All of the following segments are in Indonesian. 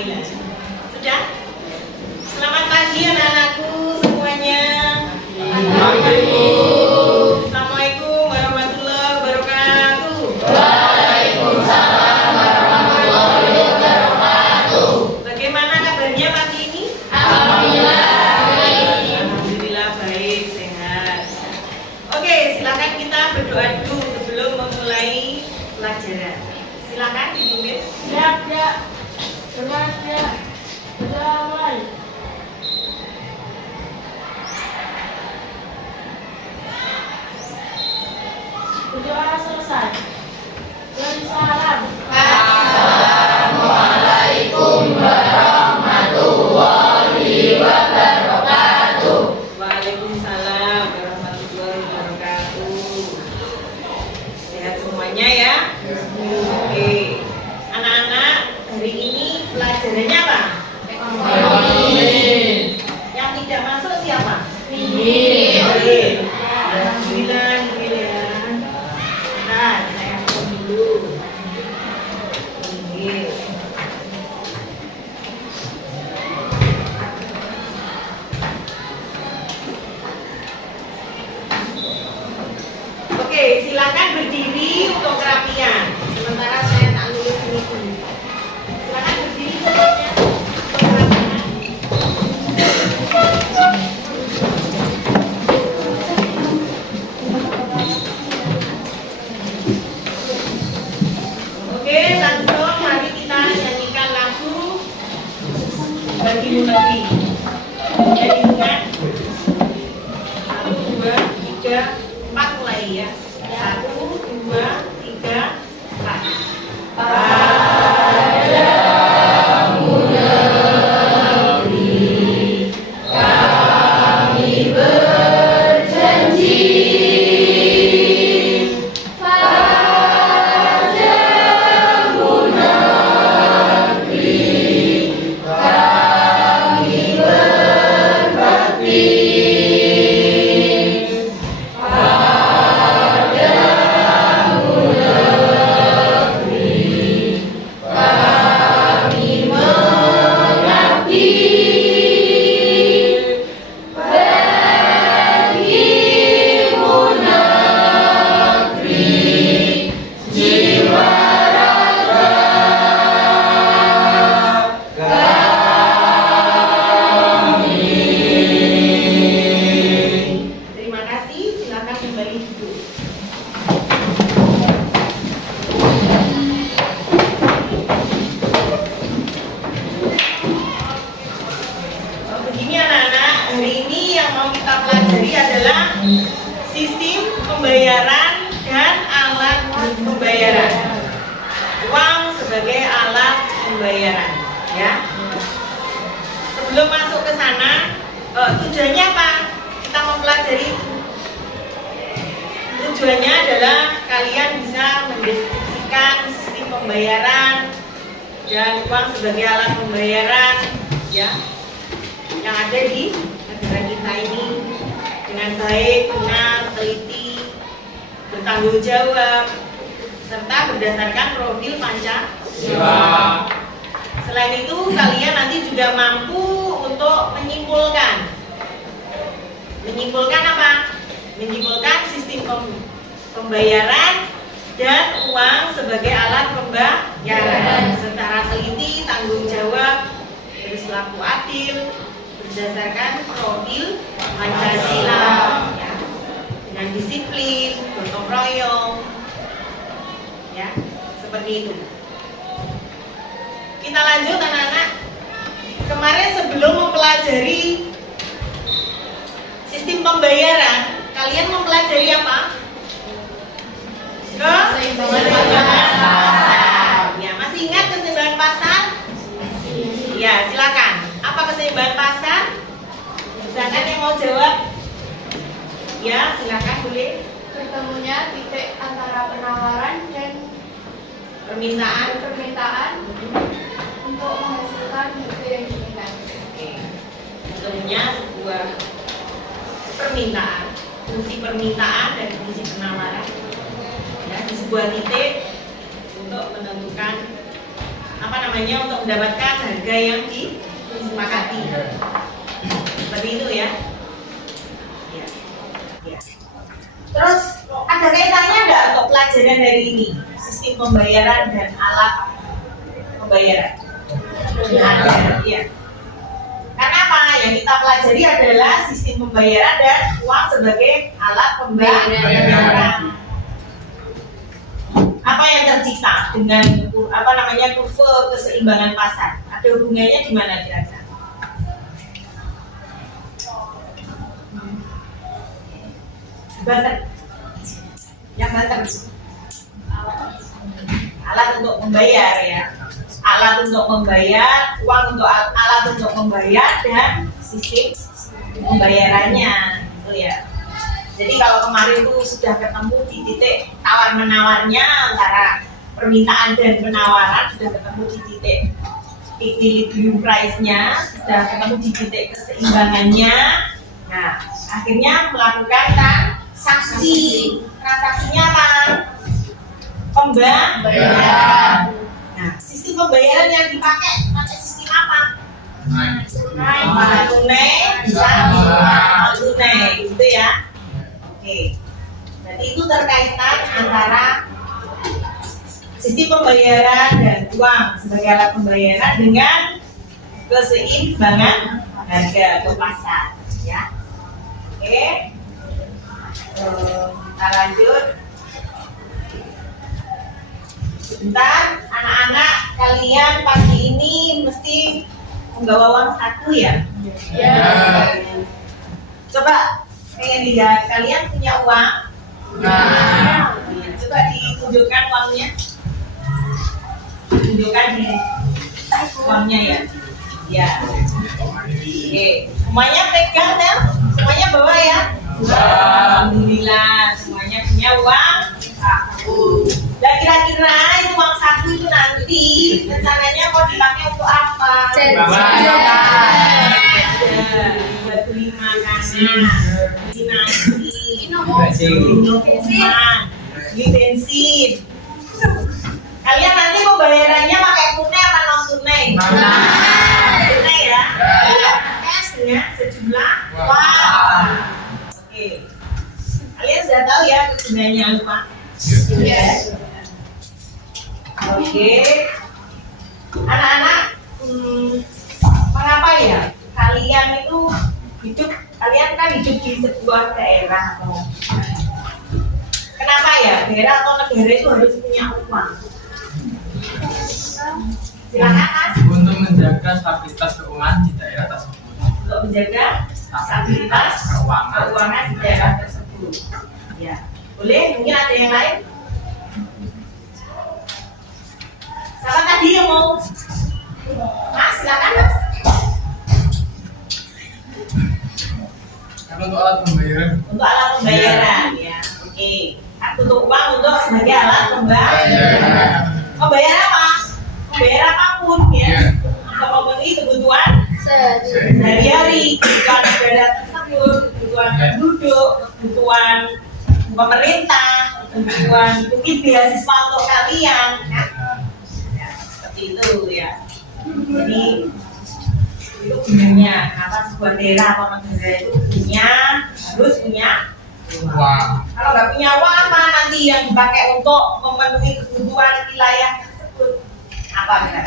lain-lain. Sudah? Selamat pagi anak-anakku semuanya. Assalamualaikum warahmatullahi wabarakatuh. Waalaikumsalam warahmatullahi wabarakatuh. Bagaimana kabarnya pagi ini? Alhamdulillah baik. Alhamdulillah baik, sehat. Oke, silakan kita berdoa dulu sebelum memulai pelajaran. Silakan dipimpin. Siap. Sudah mulai. Berdoa selesai. Beri salam. Assalamualaikum warahmatullahi wabarakatuh. Waalaikumsalam warahmatullahi wabarakatuh. Sehat semuanya ya? Oke. Anak-anak, hari ini pelajarannya apa? Yang tidak masuk siapa? Alhamdulillah, alhamdulillah. Nah, saya akan dulu. Oke, silakan berdiri untuk kerapian. Sementara saya tak lulus ini dulu. Silakan berdiri semuanya untuk kerapian. Oke, langsung mari kita nyanyikan lagu Bagimu Negeri. Nyanyikan 1, 2, 3, 4 mulai ya. 1, 2, 3, 4. Padamu negeri kami berjanji. Padamu negeri kami berbakti. Padamu negeri kami mengabdi. Bagimu negeri jiwa raga kami. Terima kasih, silakan kembali duduk. Begini anak-anak, hari ini yang mau kita pelajari adalah sistem pembayaran dan alat pembayaran. Uang sebagai alat pembayaran, ya. Sebelum masuk ke sana, tujuannya apa? Kita mempelajari itu. Tujuannya adalah kalian bisa mendeskripsikan sistem pembayaran dan uang sebagai alat pembayaran, ya, yang ada di negara kita ini dengan baik, benar, teliti, bertanggung jawab, serta berdasarkan profil Pancasila. Selain itu, kalian nanti juga mampu untuk menyimpulkan apa? Menyimpulkan sistem pembayaran dan uang sebagai alat pembayaran secara teliti, tanggung jawab, berlaku adil, berdasarkan profil Pancasila, ya, dengan disiplin, gotong royong, ya, seperti itu. Kita lanjut anak-anak. Kemarin sebelum mempelajari sistem pembayaran, kalian mempelajari apa? Keseimbangan pasar. Ya, masih ingat keseimbangan pasar? Ya, silakan. Apa keseimbangan pasar? Silakan yang mau jawab. Ya, silakan boleh. Bertemunya titik antara penawaran dan Permintaan. untuk menghasilkan harga yang diinginkan. Oke. Tentunya sebuah permintaan, fungsi permintaan dan fungsi penawaran, ya, di sebuah titik untuk menentukan apa namanya untuk mendapatkan harga yang disepakati. Seperti itu ya. Ya. Ya. Terus ada kaitannya nggak untuk pelajaran dari ini? Sistem pembayaran dan alat pembayaran. Ada, ya. Karena apa? Yang kita pelajari adalah sistem pembayaran dan uang sebagai alat pembayaran. Apa yang tercipta dengan apa namanya kurva keseimbangan pasar? Ada hubungannya di mana kira-kira? Banter. Yang banter. Alat untuk membayar ya. Alat untuk membayar, uang untuk alat untuk membayar dan sistem pembayarannya, gitu ya. Jadi kalau kemarin itu sudah ketemu di titik tawar menawarnya antara permintaan dan penawaran, sudah ketemu di titik equilibrium price-nya, sudah ketemu di titik keseimbangannya. Nah, akhirnya melakukan transaksi. Transaksinya apa? Pembayaran. Nah, sistem pembayaran yang dipakai sistem apa? Bisa tunai, bisa non tunai, gitu ya. Oke. Jadi itu terkaitan antara sistem pembayaran dan uang sebagai alat pembayaran dengan keseimbangan harga atau pasar, ya. Oke. Kita lanjut. Sebentar, anak-anak kalian pagi ini mesti membawa uang satu ya? Ya. Coba pengen lihat kalian punya uang? Nah. Coba ditunjukkan uangnya. Tunjukkan di uangnya ya. Ya. Oke, semuanya pegang ya? Semuanya bawa ya? Alhamdulillah, semuanya punya uang satu. Dan kira-kira itu uang satu itu nanti rencananya mau dipakai untuk apa? Buat beli makanan, beli nasi, minum minuman, beli bensin. Kalian nanti mau bayarannya pakai tunai apa non tunai? Tunai ya. Cash dengan sejumlah uang. Oke. Kalian sudah tahu ya kegunaannya apa? Yes. Oke, anak-anak, mengapa ya kalian itu hidup? Kalian kan hidup di sebuah daerah, kenapa ya daerah atau negara itu harus punya uang? Silakan Mas. Untuk menjaga stabilitas keuangan di daerah tersebut. Untuk menjaga stabilitas keuangan di daerah tersebut. Ya, boleh. Mungkin ada yang lain? Siapa tadi yang mau? Mas, silakan Mas. Kalau untuk alat pembayaran. Untuk alat pembayaran ya. Oke. Untuk uang untuk sebagai alat pembayaran. Membayar apa? Membayar apapun ya. Untuk memenuhi kebutuhan sehari-hari, kebutuhan negara tersebut, kebutuhan penduduk, kebutuhan pemerintah, kebutuhan mungkin beasiswa untuk kalian. Ya. Itu ya. Jadi itu gunanya kenapa sebuah daerah atau negara itu harus punya Uang. Kalau nggak punya uang apa nanti yang dipakai untuk memenuhi kebutuhan wilayah tersebut? Apa kira?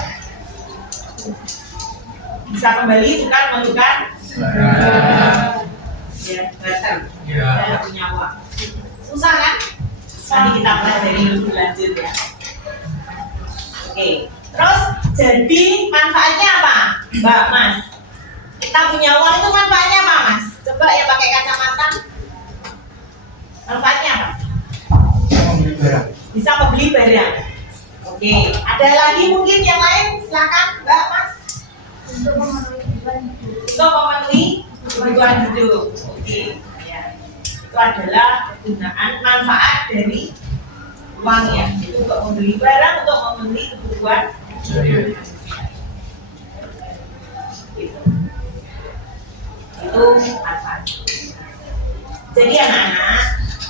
Bisa kembali menukar ya, betul. Ya. Nggak punya uang. Susah kan? Nanti kita pelajari lebih lanjut ya. Oke. Terus jadi manfaatnya apa, Mbak Mas? Kita punya uang itu manfaatnya apa, Mas? Coba ya pakai kacamata. Manfaatnya apa? Bisa membeli barang. Oke. Ada lagi mungkin yang lain? Silakan, Mbak Mas. Untuk memenuhi kebutuhan hidup. Untuk memenuhi kebutuhan hidup. Oke. Ya. Itu adalah kegunaan manfaat dari uang ya. Itu untuk membeli barang, untuk memenuhi kebutuhan hidup. Itu manfaat. Jadi anak-anak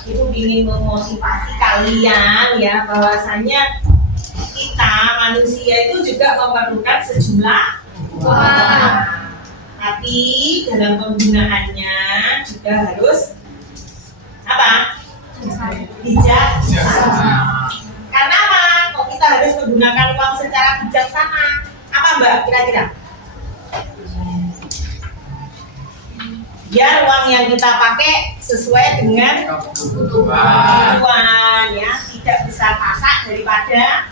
itu ingin memotivasi kalian ya bahwasanya kita manusia itu juga memerlukan sejumlah uang. Tapi dalam penggunaannya juga harus apa? Bijaksana. Karena apa? Kok kita harus menggunakan uang secara bijaksana? Apa Mbak kira-kira? Biar uang yang kita pakai sesuai dengan kebutuhan, ya, tidak besar pasak daripada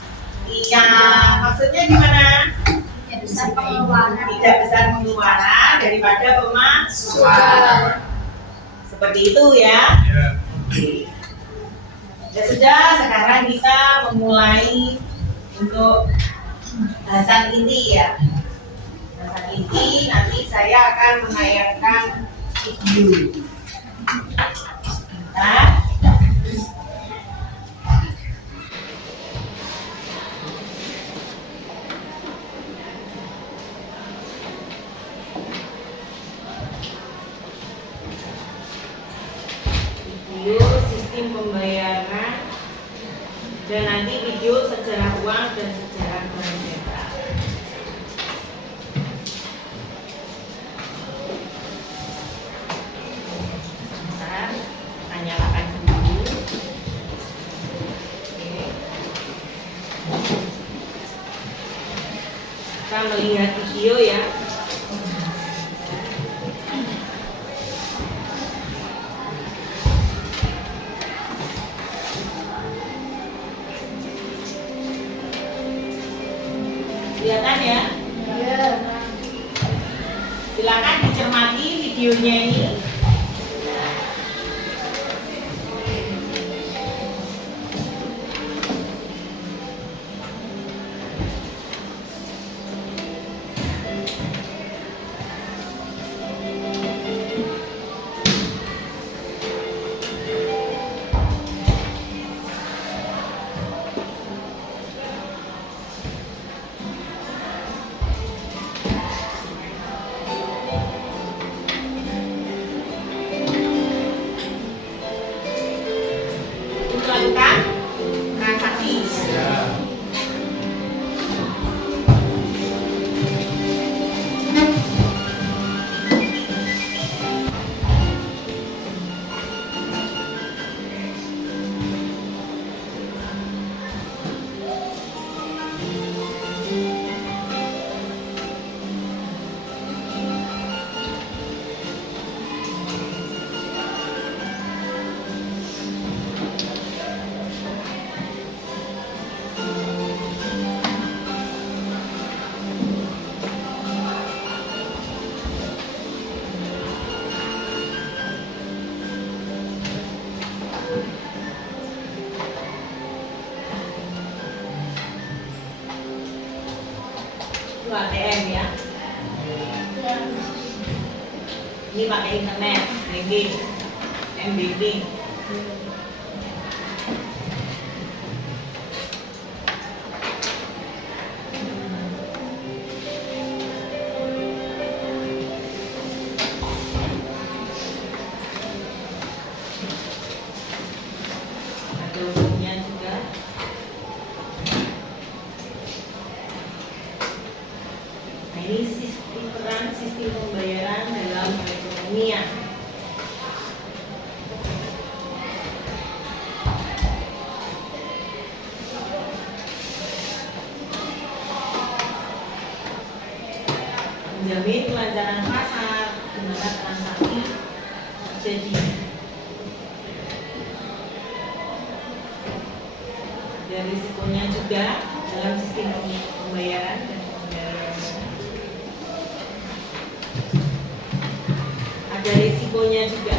maksudnya gimana? Tidak besar pengeluaran daripada pemasukan. Seperti itu ya. Oke. Ya sudah, sekarang kita memulai untuk bahasan inti ya. Bahasan inti nanti saya akan menayangkan video. Nah, video sistem pembayaran dan nanti video sejarah uang dan sejarah barang jasa. Bentar, kita nyalakan dulu. Oke. Kita melihat video ya. Kelihatan ya? Iya. Silakan dicermati videonya ini. Melakukan transaksi. Itu ATM ya. Ini pakai internet, banking, M-banking. Ada umumnya juga. Nah, ini peran sistem pembayaran dalam perekonomian. Menjamin kelancaran pasar di mana transaksi terjadi. Ada risikonya juga dalam sistem pembayaran dan pembayaran. Ada risikonya juga.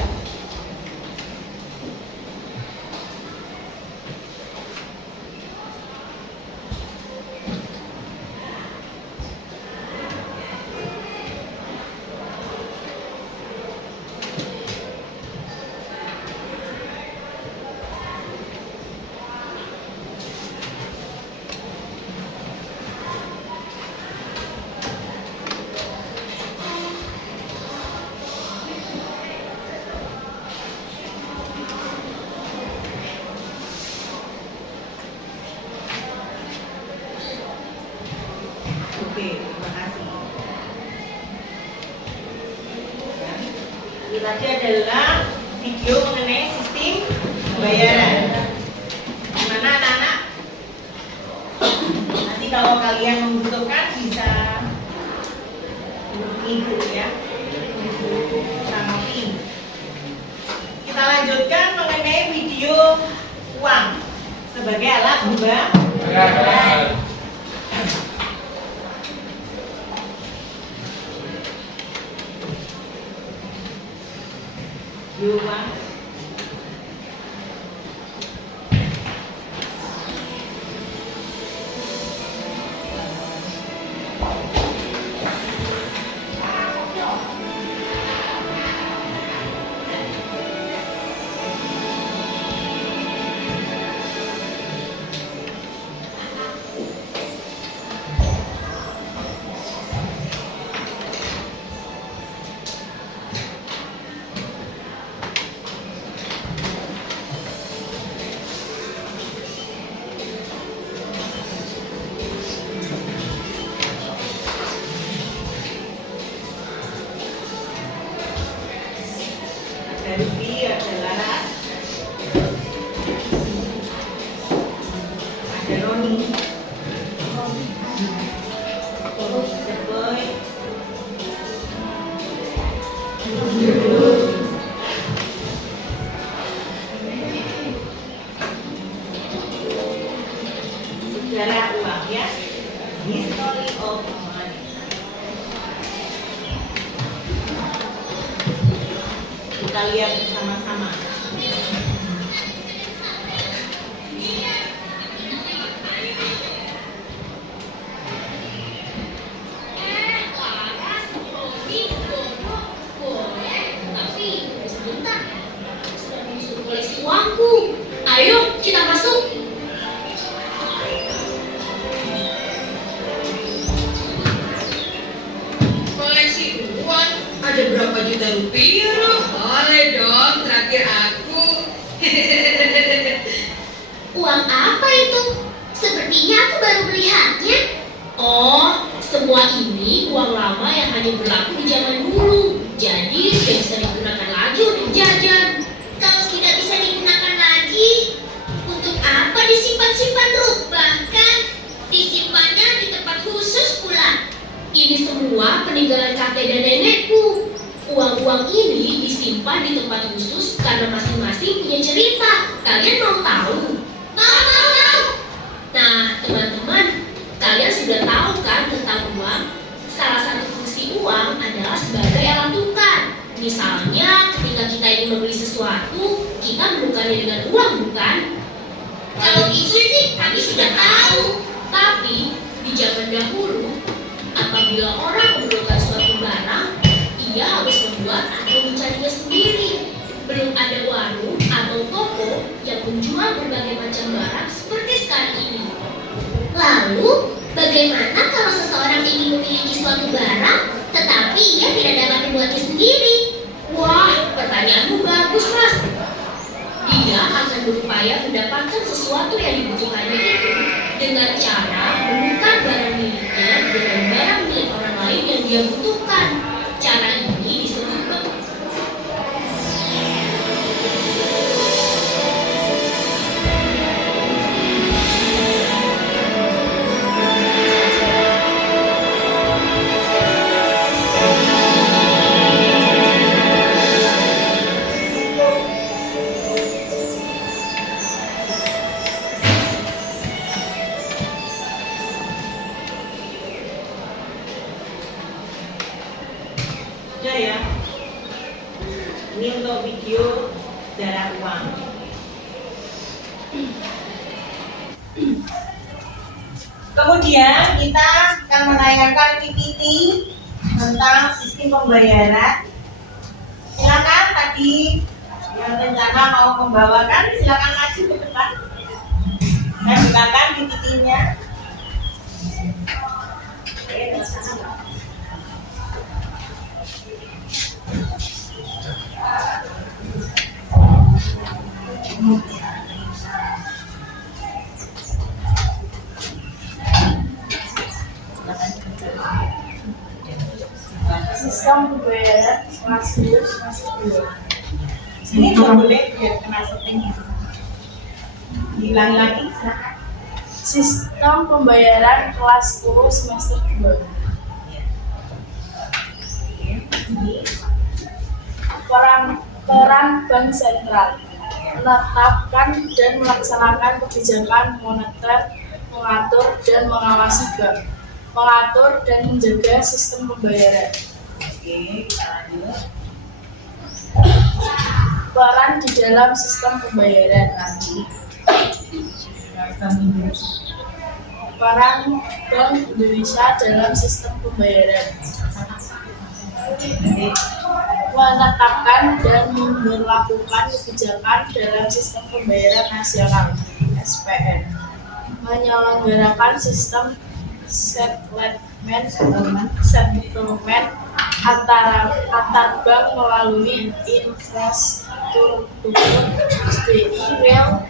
tadi adalah video mengenai sistem pembayaran. Gimana anak-anak? Nanti kalau kalian membutuhkan bisa ibu ya, sama tim. Kita lanjutkan mengenai video uang sebagai alat pembayaran. Uang. Ada rupiah, ada laras, ada Roni, ada Boy, sejarah uang ya, history of money. Kita lihat bersama-sama. Uangku, ayo kita masuk. Koleksi uang ada berapa juta rupiah loh? Boleh dong, terakhir aku. Uang apa itu? Sepertinya aku baru melihatnya. Oh, semua ini uang lama yang hanya berlaku di zaman dulu. Jadi tidak bisa digunakan lagi untuk jajan. Kalau tidak bisa digunakan lagi, untuk apa disimpan-simpan bahkan disimpannya di tempat khusus pula. Ini semua peninggalan kakek dan nenekku. Uang-uang ini disimpan di tempat khusus karena masing-masing punya cerita. Kalian mau tahu? Mau. Nah, teman-teman, kalian sudah tahu kan tentang uang? Salah satu fungsi uang adalah sebagai alat tukar. Misalnya, ketika kita ingin membeli sesuatu, kita menukarnya dengan uang, bukan? Kalau itu sih, kami sudah tahu. Tapi, di zaman dahulu, apabila orang memerlukan suatu barang, ia harus membuat atau mencarinya sendiri. Belum ada warung atau toko yang menjual berbagai macam barang seperti sekarang ini. Lalu, bagaimana kalau seseorang ingin memiliki suatu barang, tetapi ia tidak dapat membuatnya sendiri? Wah, pertanyaanmu bagus, Mas. Dia akan berupaya mendapatkan sesuatu yang dibutuhkannya itu dengan cara menukar barang miliknya dengan barang milik orang lain yang dia butuhkan. Cara ini disebut Udah ya. Ini untuk video sejarah uang. Kemudian kita akan menanyakan PPT tentang sistem pembayaran. Silakan tadi yang rencana mau membawakan, silakan maju ke depan. Saya bukakan PPT-nya. Sistem pembayaran kelas 10 semester 2. Sini nggak boleh biar kena setting. Diulangi lagi, silakan. Sistem pembayaran kelas 10 semester 2. Peran Bank Sentral menetapkan dan melaksanakan kebijakan moneter, mengatur dan mengawasi bank, mengatur dan menjaga sistem pembayaran. Oke, kita lanjut. Peran di dalam sistem pembayaran. Peran Bank Indonesia dalam sistem pembayaran. Menetapkan dan memberlakukan kebijakan dalam sistem pembayaran nasional (SPN). Menyelenggarakan sistem settlement antar bank melalui infrastruktur BI Real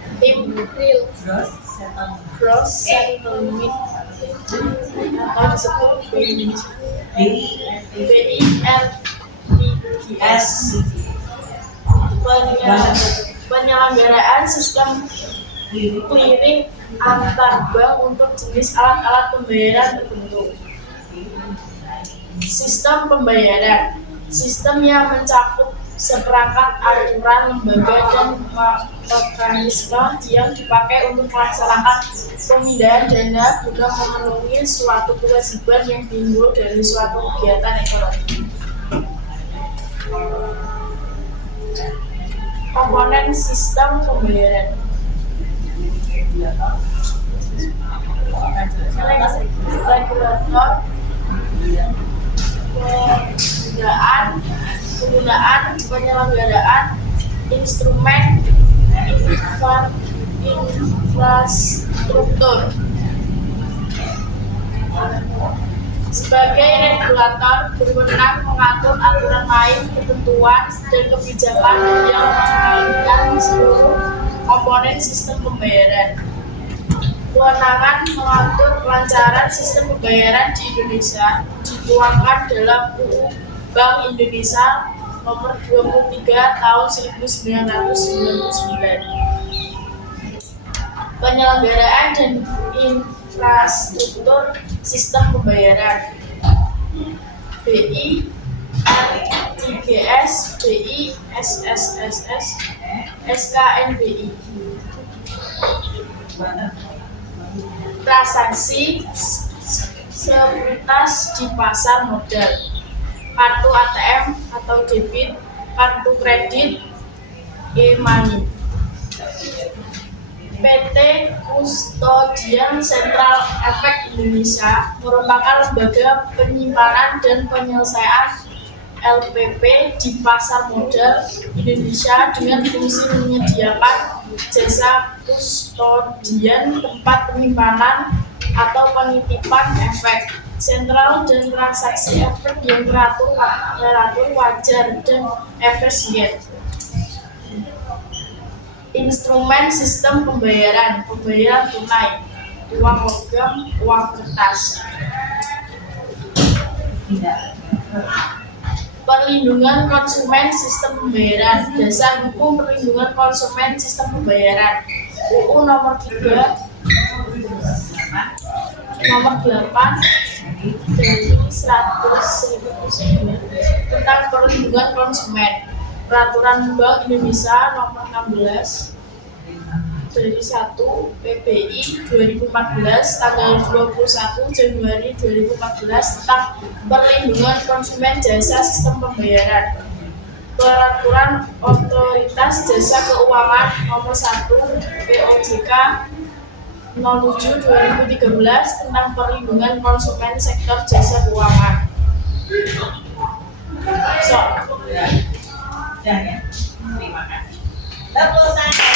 Gross Settlement atau disebut BIRTGS. Penyelenggaraan sistem clearing antar bank untuk jenis alat-alat pembayaran tertentu. Sistem pembayaran, sistem yang mencakup seperangkat aturan, lembaga, dan mekanisme yang dipakai untuk melaksanakan pemindahan dana guna memenuhi suatu kewajiban yang timbul dari suatu kegiatan ekonomi. Komponen sistem pembayaran. Regulator, penggunaan penyelenggaraan instrumen infrastruktur. Sebagai regulator berwenang mengatur aturan main, ketentuan, dan kebijakan yang mengaitkan seluruh komponen sistem pembayaran. Kewenangan mengatur kelancaran sistem pembayaran di Indonesia dituangkan dalam UU Bank Indonesia Nomor 23 Tahun 1999. Penyelenggaraan dan infrastruktur sistem pembayaran. BI RTGS, BI SSSS, SKNBI. Transaksi sekuritas di pasar modal, kartu ATM atau debit, kartu kredit, e-money. PT Kustodian Sentral Efek Indonesia merupakan lembaga penyimpanan dan penyelesaian LPP di pasar modal Indonesia dengan fungsi menyediakan jasa kustodian tempat penyimpanan atau penitipan efek sentral dan transaksi efek yang teratur, wajar, dan efisien. Instrumen sistem pembayaran tunai, uang logam, uang kertas. Perlindungan konsumen sistem pembayaran. Dasar hukum perlindungan konsumen sistem pembayaran. UU nomor 8 dari 100.000 tentang perlindungan konsumen. Peraturan Bank Indonesia nomor 16 dari 1 PBI 2014 tanggal 21 Januari 2014 tentang perlindungan konsumen jasa sistem pembayaran. Peraturan Otoritas Jasa Keuangan nomor 1 POJK 07/2013 tentang perlindungan konsumen sektor jasa keuangan. Ya. Terima kasih. Tepuk tangan.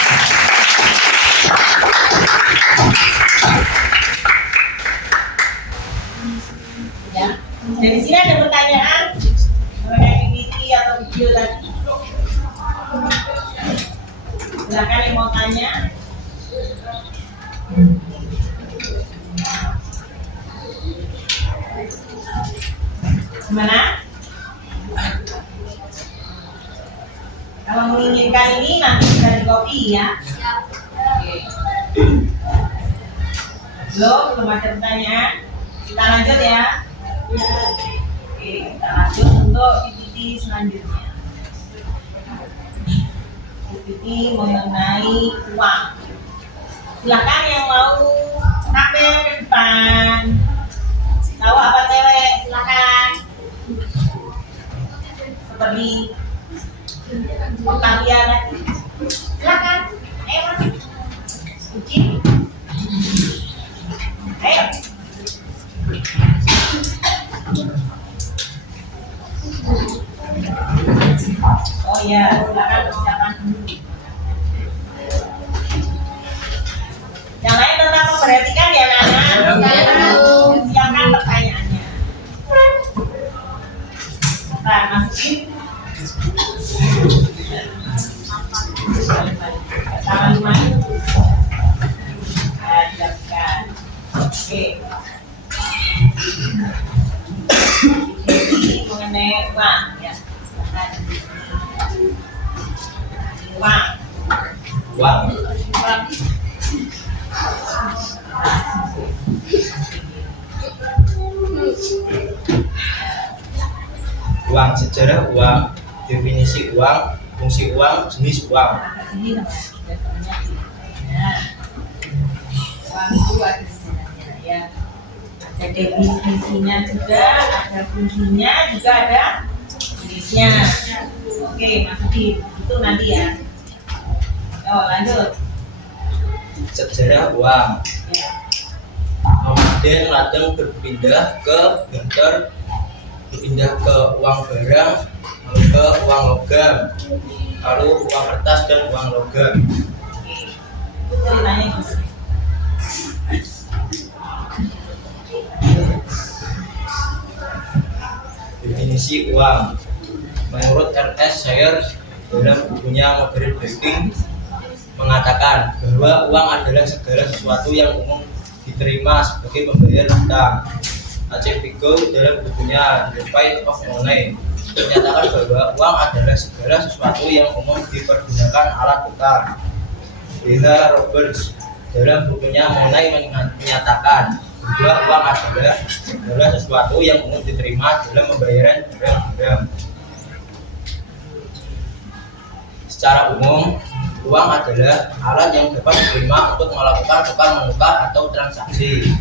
Ya, dari sini ada pertanyaan mengenai Vicky atau video tadi. Silakan yang mau tanya. Gimana? menginginkan ini nanti bisa di copy ya. Belum ada pertanyaan. Kita lanjut ya. Oke, kita lanjut untuk PPT selanjutnya. PPT mengenai uang. Silakan yang mau tampil ke depan. Tahu apa cewek? Silakan. Seperti kalian lagi. Silakan. Ayo mas. Uci. Ayo. Oh ya, silakan persiapan dulu. Yang lain tetap memperhatikan ya Nana. Silakan pertanyaannya. Nah, masukin. Sama lima. Ajarkan. Oke. Jadi mengenai uang ya. Silakan. Uang. Uang, sejarah uang, definisi uang, fungsi uang, jenis uang. Uang itu ada sejarahnya ya. Ada definisinya juga, ada fungsinya, juga ada jenisnya. Oke, masukin itu nanti ya. Oh, lanjut. Sejarah uang. Ya. Kemudian ladang berpindah ke bentor, berpindah ke uang barang, lalu ke uang logam, lalu uang kertas dan uang logam. Itu ceritanya gitu. Definisi uang. Menurut R.S. Sayers dalam bukunya Modern Banking mengatakan bahwa uang adalah segala sesuatu yang umum diterima sebagai pembayar utang. Aceh Vigo dalam bukunya The Fight of Money menyatakan bahwa uang adalah segala sesuatu yang umum dipergunakan alat utang. Dana Roberts dalam bukunya Money menyatakan bahwa uang adalah segala sesuatu yang umum diterima dalam pembayaran barang-barang. Secara umum, uang adalah alat yang dapat diterima untuk melakukan tukar-menukar atau transaksi.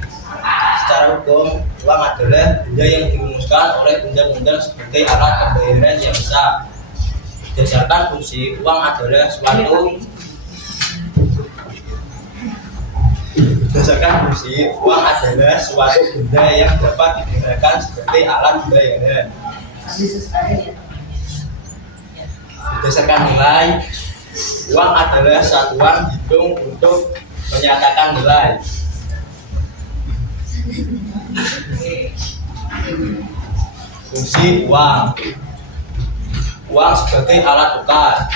Secara hukum, uang adalah benda yang dirumuskan oleh undang-undang sebagai alat pembayaran yang sah. Berdasarkan fungsi, uang adalah suatu benda yang dapat digunakan sebagai alat pembayaran. Berdasarkan nilai, uang adalah satuan hitung untuk menyatakan nilai. Fungsi uang. Uang sebagai alat tukar.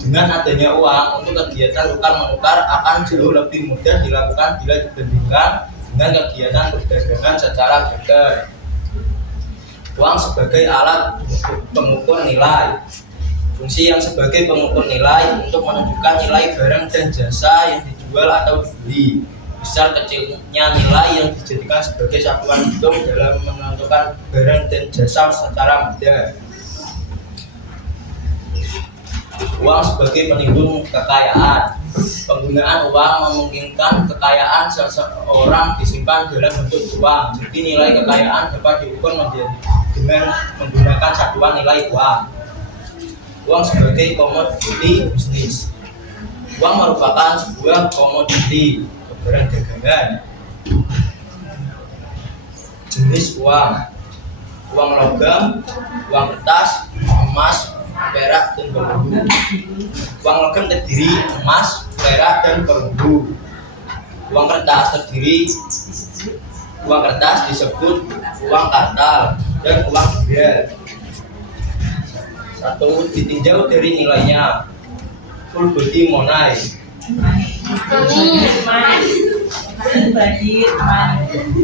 Dengan adanya uang untuk kegiatan tukar-menukar akan jauh lebih mudah dilakukan bila dibandingkan dengan kegiatan perdagangan secara barter. Uang sebagai alat pengukur nilai. Fungsi yang sebagai pengukur nilai untuk menunjukkan nilai barang dan jasa yang dijual atau dibeli. Besar kecilnya nilai yang dijadikan sebagai satuan hitung dalam menentukan barang dan jasa secara mudah. Uang sebagai penimbun kekayaan. Penggunaan uang memungkinkan kekayaan seseorang disimpan dalam bentuk uang. Jadi nilai kekayaan dapat diukur dengan menggunakan satuan nilai uang. Uang sebagai komoditi bisnis. Uang merupakan sebuah komoditi barang dagangan. Jenis uang. Uang logam, uang kertas, emas, perak dan perunggu. Uang logam terdiri emas, perak dan perunggu. Uang kertas disebut uang kartal dan uang real. Satu, ditinjau dari nilainya. Full body money.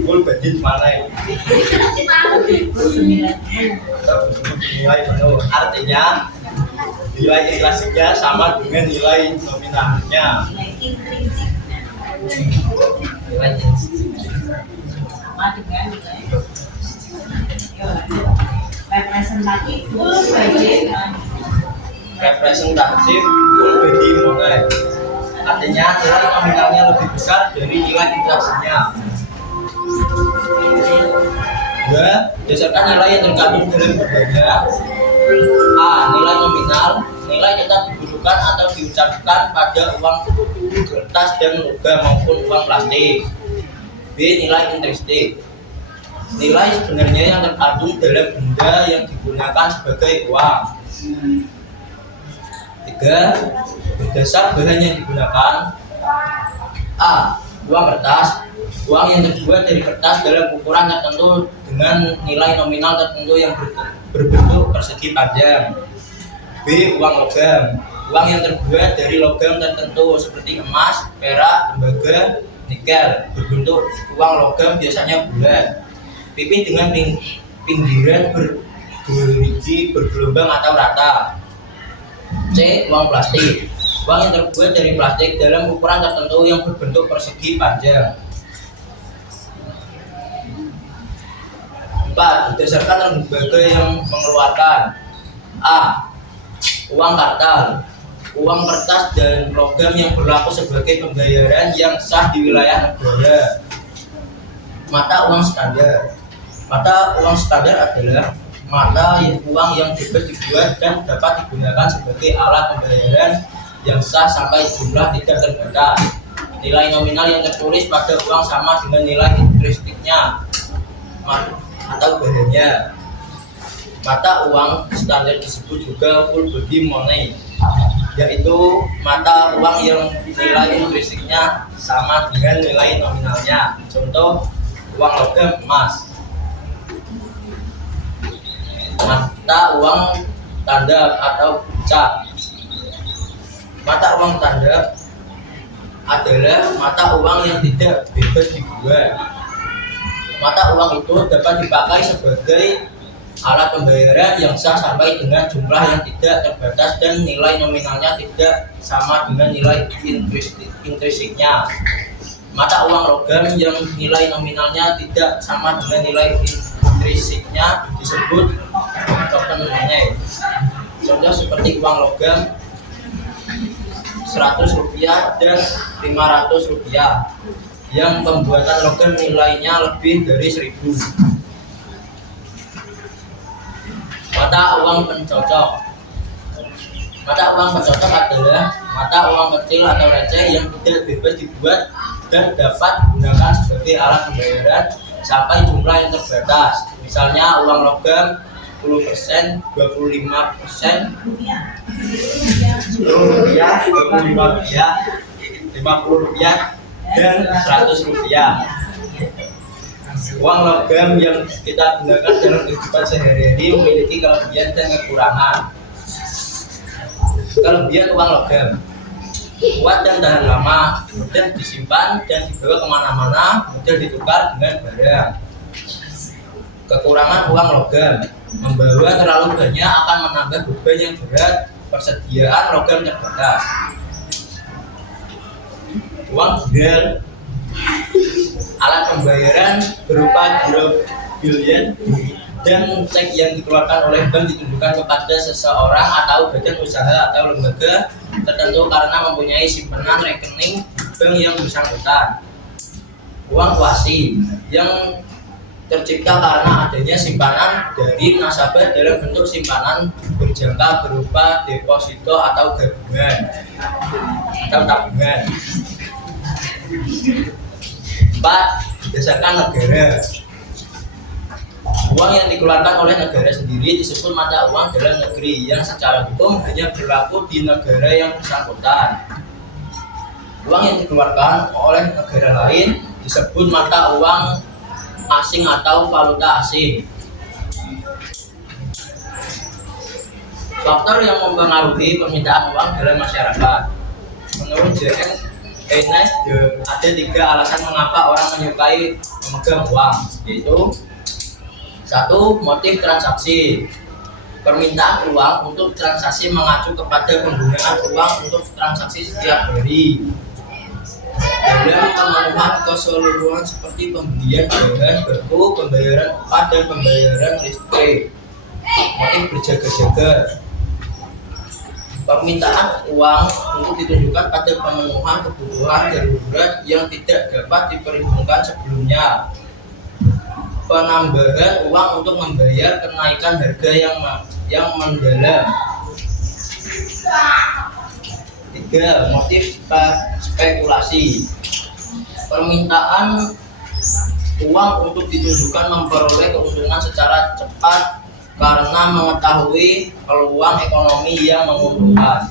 Full body money. Nilai penuh. Artinya nilai intrinsiknya sama dengan nilai nominalnya. Nilai intrinsik Nilai intrinsik sama dengan nilai. Ayo lanjut. Representatif full budget. representatif full body model. Artinya nilai nominalnya lebih besar dari nilai intrinsiknya. Dua, berdasarkan nilai yang terkandung dalam budaya. A. Nilai nominal, nilai tetap dibutuhkan atau diucapkan pada uang kertas dan logam maupun uang plastik. B. Nilai intrinsik, nilai sebenarnya yang terkandung dalam benda yang digunakan sebagai uang. 3. Berdasar bahan yang digunakan. A. Uang kertas, uang yang terbuat dari kertas dalam ukuran tertentu dengan nilai nominal tertentu yang berbentuk persegi panjang. B. Uang logam, uang yang terbuat dari logam tertentu seperti emas, perak, tembaga, nikel, berbentuk uang logam biasanya bulat, pipih dengan pinggiran bergerigi, bergelombang atau rata. C. Uang plastik, uang yang terbuat dari plastik dalam ukuran tertentu yang berbentuk persegi panjang. 4. Berdasarkan lembaga yang mengeluarkan. A. Uang kartal, uang kertas dan logam yang berlaku sebagai pembayaran yang sah di wilayah negara. Mata uang standar, mata uang standar adalah mata uang yang bebas dibuat dan dapat digunakan sebagai alat pembayaran yang sah sampai jumlah tidak terbatas. Nilai nominal yang tertulis pada uang sama dengan nilai intrinsiknya atau bahannya. Mata uang standar disebut juga full body money, yaitu mata uang yang nilai intrinsiknya sama dengan nilai nominalnya. Contoh, uang logam emas. Mata uang tanda atau cap. Mata uang tanda adalah mata uang yang tidak bebas dibuat. Mata uang itu dapat dipakai sebagai alat pembayaran yang sah sampai dengan jumlah yang tidak terbatas dan nilai nominalnya tidak sama dengan nilai intrinsiknya. Mata uang logam yang nilai nominalnya tidak sama dengan nilai intrinsiknya disebut token money. Contoh seperti uang logam Rp100 dan Rp500 yang pembuatan logam nilainya lebih dari 1.000. Mata uang pencocok. Mata uang pencocok adalah mata uang kecil atau receh yang tidak bebas dibuat dan dapat digunakan sebagai alat pembayaran sampai jumlah yang terbatas. Misalnya uang logam 10%, 25%, Rp10, Rp25, Rp50 dan Rp100. Uang logam yang kita gunakan dalam kehidupan sehari-hari memiliki kelebihan dan kekurangan. Kelebihan uang logam: kuat dan tahan lama, mudah disimpan dan dibawa kemana-mana, mudah ditukar dengan barang. Kekurangan uang logam: membawa terlalu banyak akan menambah beban yang berat, persediaan logam terbatas. Uang gel, alat pembayaran berupa giro bilion dan cek yang dikeluarkan oleh bank ditunjukkan kepada seseorang atau badan usaha atau lembaga tertentu karena mempunyai simpanan rekening bank yang bersangkutan. Uang kuasi yang tercipta karena adanya simpanan dari nasabah dalam bentuk simpanan berjangka berupa deposito atau gabungan atau tabungan. 4. Berdasarkan negara. Uang yang dikeluarkan oleh negara sendiri disebut mata uang dalam negeri yang secara hukum hanya berlaku di negara yang bersangkutan. Uang yang dikeluarkan oleh negara lain disebut mata uang asing atau valuta asing. Faktor yang mempengaruhi permintaan uang dalam masyarakat. Menurut J.M. Keynes, ada 3 alasan mengapa orang menyukai memegang uang, yaitu 1. Motif transaksi. permintaan uang untuk transaksi mengacu kepada penggunaan uang untuk transaksi setiap hari. Dalam pemenuhan keseluruhan seperti pembelian bahan baku, pembayaran upah, dan pembayaran listrik. Motif berjaga-jaga. Permintaan uang untuk ditunjukkan pada pemenuhan kebutuhan darurat yang tidak dapat diperhitungkan sebelumnya. Penambahan uang untuk membayar kenaikan harga yang mendalam. 3. Motif spekulasi. Permintaan uang untuk ditunjukkan memperoleh keuntungan secara cepat karena mengetahui peluang ekonomi yang menguntungkan.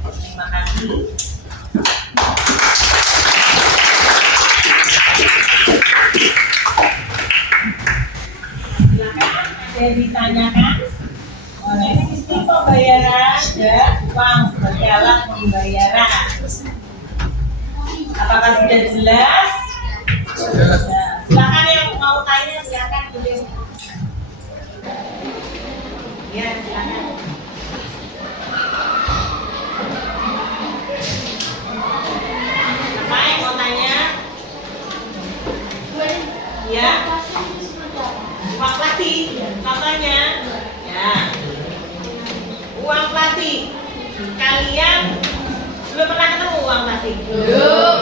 Terima kasih. Silakan, ada yang ditanyakan oleh sistem pembayaran dan uang sebagai alat pembayaran. Apakah sudah jelas? Nah, silakan yang mau tanya, silakan boleh. Ya, silakan. Siapa yang mau tanya? Ya. Uang plastik, contohnya. Ya. Uang plastik. Kalian belum pernah ketemu uang plastik? Belum.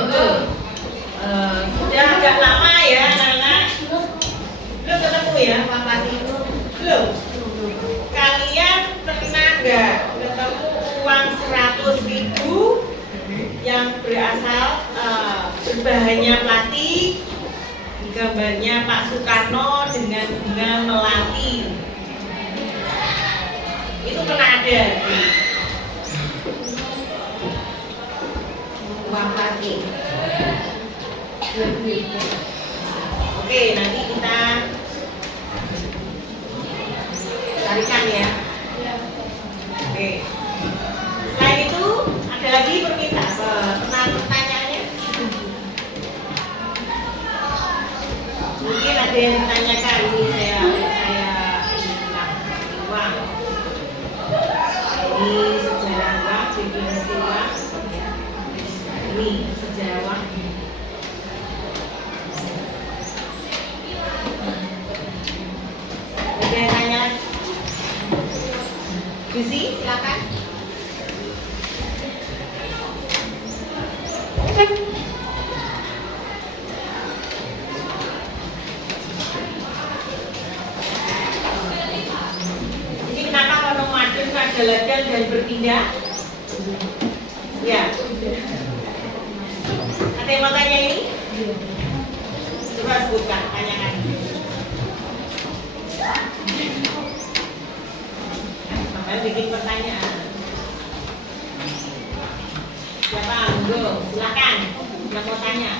Sudah agak lama ya, anak-anak. Belum ketemu ya uang plastik? Belum. Kalian pernah nggak ketemu uang 100.000 yang berasal berbahannya plastik, gambarnya Pak Soekarno dengan bunga melati? Itu pernah ada uang plastik. Oke, nanti kita carikan ya. Oke. Selain itu ada lagi pertanyaannya. Mungkin ada yang ditanyakan, ini saya bilang uang. Ini sejarah uang, definisi uang. Ini sejarah uang. Ada yang tanya? Gusi, silakan. Ini kenapa kalau madun ada ladang dan berpindah? Ya. Ada yang mau tanya ini? Coba sebutkan, tanyakan. Sampai bikin pertanyaan. Siapa? Monggo, silakan. Yang mau tanya.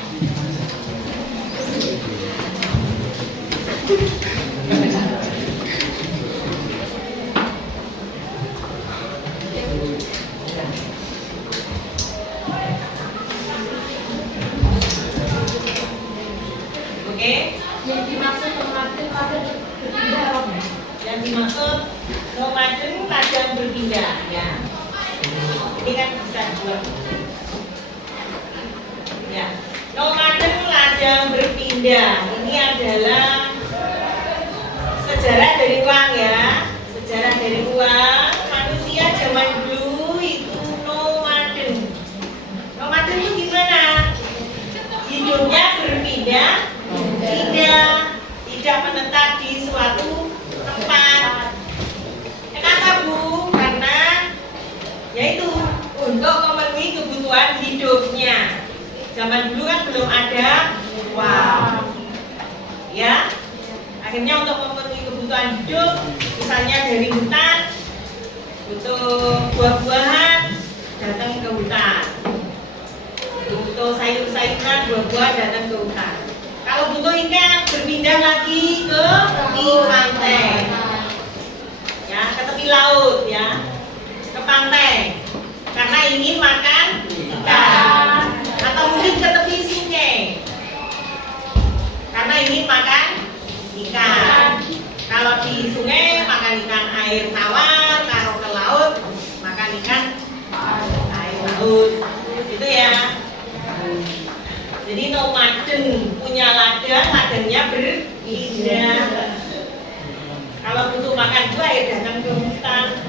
Oke. Yang dimaksud nomaden ladang berpindah apa? Yang dimaksud nomaden ladang berpindah, ya. Ini kan bisa dua. Ya, nomaden ladang berpindah. Ini adalah sejarah dari uang ya. Sejarah dari uang. Manusia zaman dulu itu nomaden. Nomaden itu gimana? Hidupnya berpindah, tidak menetap di suatu tempat. Kenapa Bu? Karena yaitu untuk memenuhi kebutuhan hidupnya. Zaman dulu kan belum ada uang, ya. Akhirnya untuk memenuhi kebutuhan hidup, misalnya dari hutan, butuh buah-buahan, datang ke hutan. Butuh sayur-sayuran, buah-buahan, datang ke hutan. Kalau butuh ikan, berpindah lagi ke tepi pantai, ya, ke tepi laut, ya, ke pantai, karena ingin makan ikan. Atau mungkin ke tepi sungai karena ingin makan ikan. Jadi nomaden punya ladang, ladangnya berpindah. Kalau butuh makan buah ya datang ke hutan.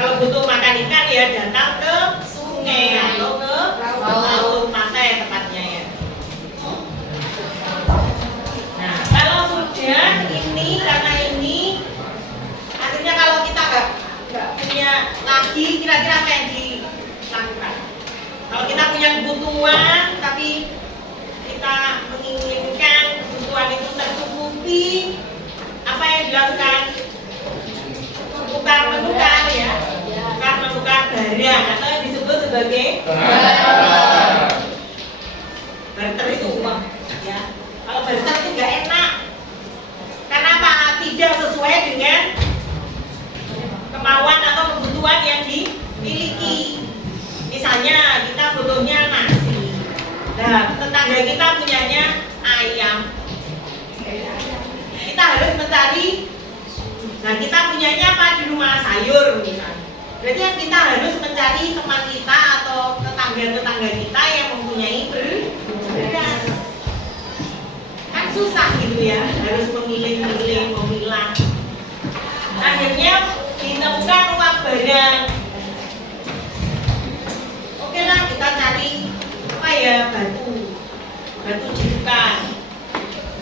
Kalau butuh makan ikan ya datang ke sungai atau ke laut, pantai tepatnya ya. Nah, kalau sudah ini karena ini artinya kalau kita nggak punya lagi kira-kira apa yang dilakukan? Kalau kita punya kebutuhan tapi kita menginginkan kebutuhan itu tercukupi, apa yang dilakukan? Menukar ya, menukar barang atau yang disebut sebagai barter itu uang ya. Kalau barter itu nggak enak, karena apa? Tidak sesuai dengan kemauan atau kebutuhan yang dimiliki. Misalnya kita butuhnya nasi, nah tetangga kita punyanya ayam, kita harus mencari. Nah kita punyanya apa di rumah? Sayur misalnya. Berarti yang kita harus mencari teman kita atau tetangga-tetangga kita yang mempunyai beras. Kan susah gitu ya, harus memilih-milih, memilah. Akhirnya ditemukan uang barang. Oke lah kita cari apa ya, batu jirukan.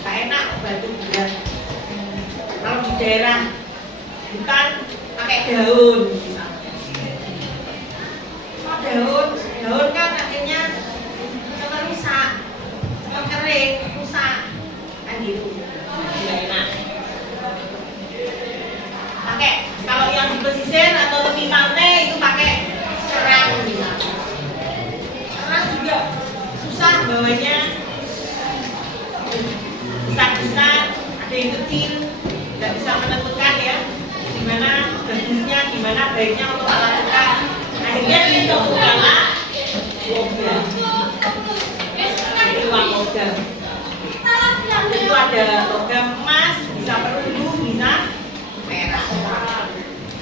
Gak enak batu berat. Kalau di daerah bukan pakai daun misalnya. Daun kan akhirnya cepat rusak, cepat kering, rusak kan gitu, tidak enak. Pakai kalau yang di pesisir atau tepi pantai itu pakai kerang misalnya. Kerang juga susah bawanya, besar-besar, ada yang kecil. Tidak bisa menentukan ya gimana bagusnya, gimana baiknya untuk melakukan. Akhirnya ditemukanlah logam. Jadi uang logam itu ada logam emas, bisa perunggu, bisa merah,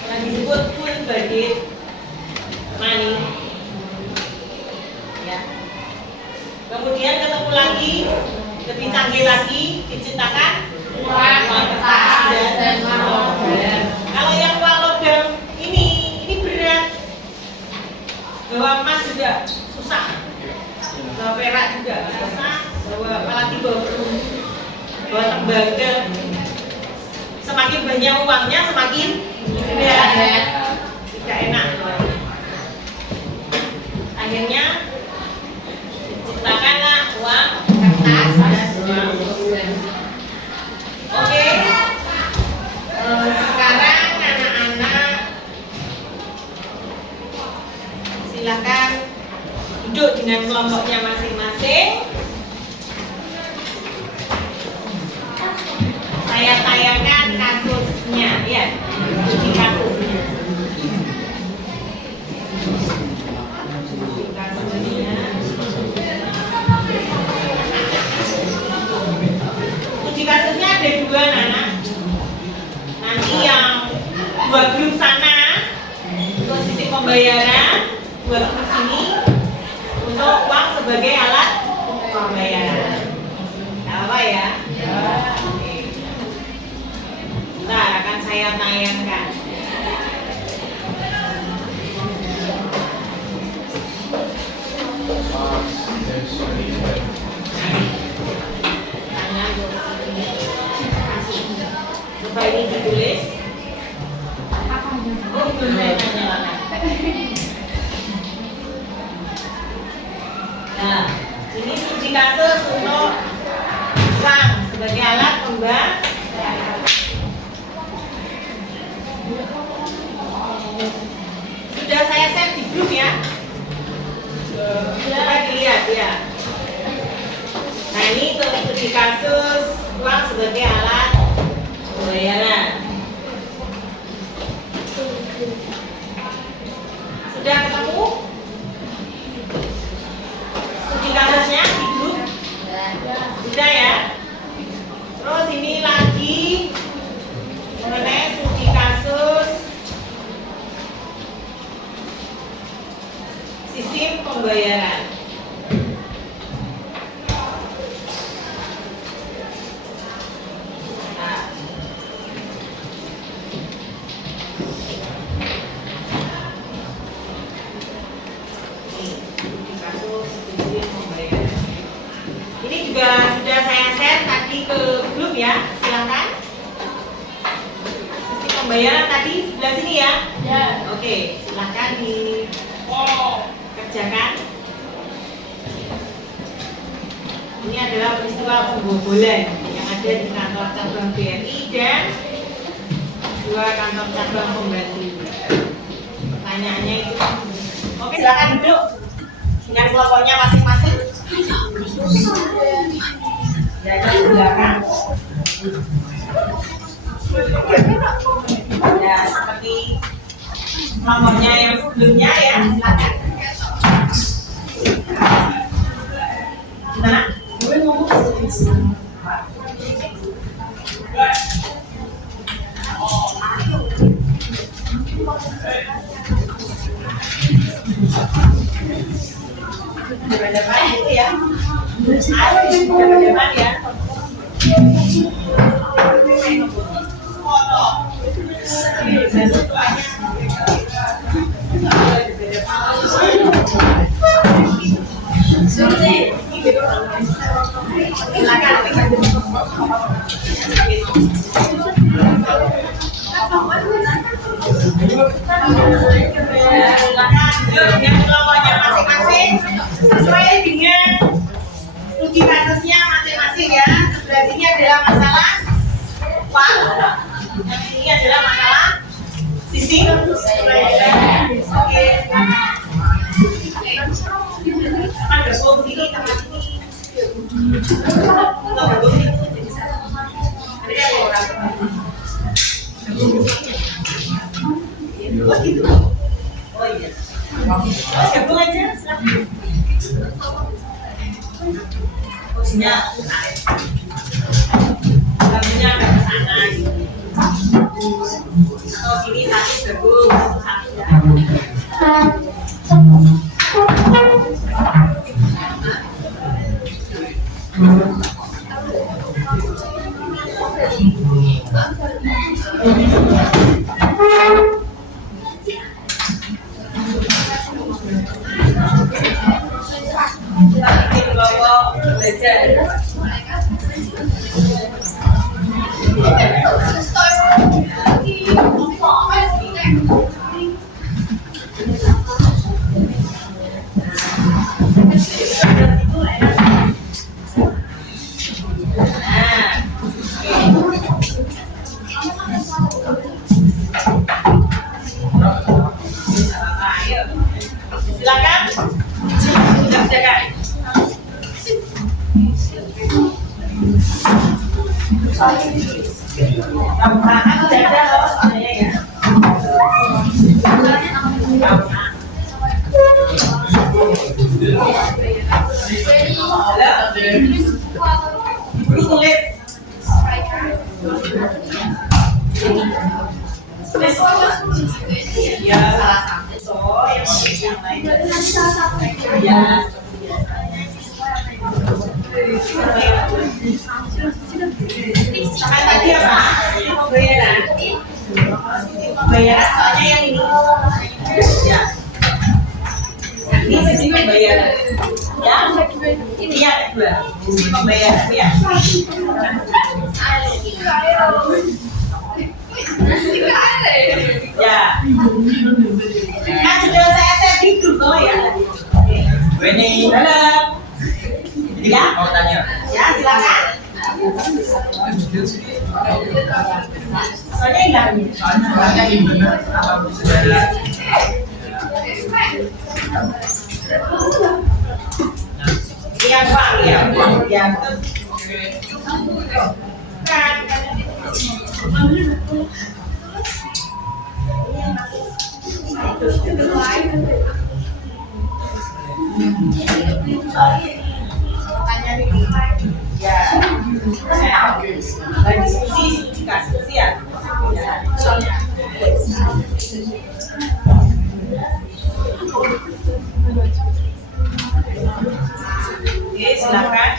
yang disebut full bodied money ya. Kemudian ketemu lagi, lebih canggih lagi, diciptakan uang kertas dan logam. Kalau yang uang logam ini berat, bawa emas juga susah, bawa perak juga susah, bawa apalagi bawa perunggu, bawa tembaga. Semakin banyak uangnya semakin berat, tidak enak. Akhirnya diciptakanlah uang kertas dan uang logam. Oke, sekarang anak-anak silakan duduk dengan kelompoknya masing-masing. Saya tayangkan kasusnya, ya, studi kasusnya. Studi kasusnya ada dua, Nana. Nanti yang dua grup sana untuk sistem pembayaran, dua grup sini untuk uang sebagai alat pembayaran. Gak apa ya? Oke. Bentar, akan saya tayangkan. Coba ini ditulis. Oh, belum saya nyalakan. Nah, ini studi kasus untuk uang sebagai alat pembayaran. Sudah saya share di grup ya. Coba dilihat ya. Nah, ini untuk studi kasus uang sebagai alat pembayaran. Sudah ketemu? Studi kasusnya di grup? Sudah ya? Terus ini lagi mengenai studi kasus sistem pembayaran. juga sudah saya share tadi ke grup ya, silakan. Sistem pembayaran tadi sebelah sini ya. Ya. Oke, silakan dikerjakan. Ini adalah peristiwa pembobolan yang ada di kantor cabang BRI dan 2 kantor cabang pembantu. Pertanyaannya itu, oke silakan duduk dengan kelompoknya masing-masing. Ya, di belakang. Ya, seperti kelompoknya yang sebelumnya ya, silakan. Gimana? Depan itu ya. Asli depan ya. Foto. Silakan dengan kelompoknya masing-masing sesuai dengan studi kasusnya masing-masing ya. Sebelah sini adalah masalah uang, yang sini adalah masalah sisi. Oke, silakan. Akan gabung sini sama sini. Kita gabung sini. Ada yang orang. Oh gitu. Oh iya. Gabung aja, silakan. Posisinya gabungnya agak ke sana. Atau sini satu gabung, satu ya. Kita bikin kelompok belajar. Silakan dikerjakan. Kamu sudah ada loh soalnya ya. Ibu tulis. Ya salah satu yang lain. Ya. Sampai tadi apa? Pembayaran. Pembayaran soalnya yang ini. Ya. Ini sisi pembayaran. Ya. Ini yang kedua. Sisi pembayaran ya. Ya. Kan sudah saya share di grup loh ya. Ini Dalam. Ya. mau tanya. Ya, silakan. Soalnya hilang. Soalnya ini benar apa saudara? Yang bang ya. Ya. Kan. Ya, diskusi ya. Oke, silakan.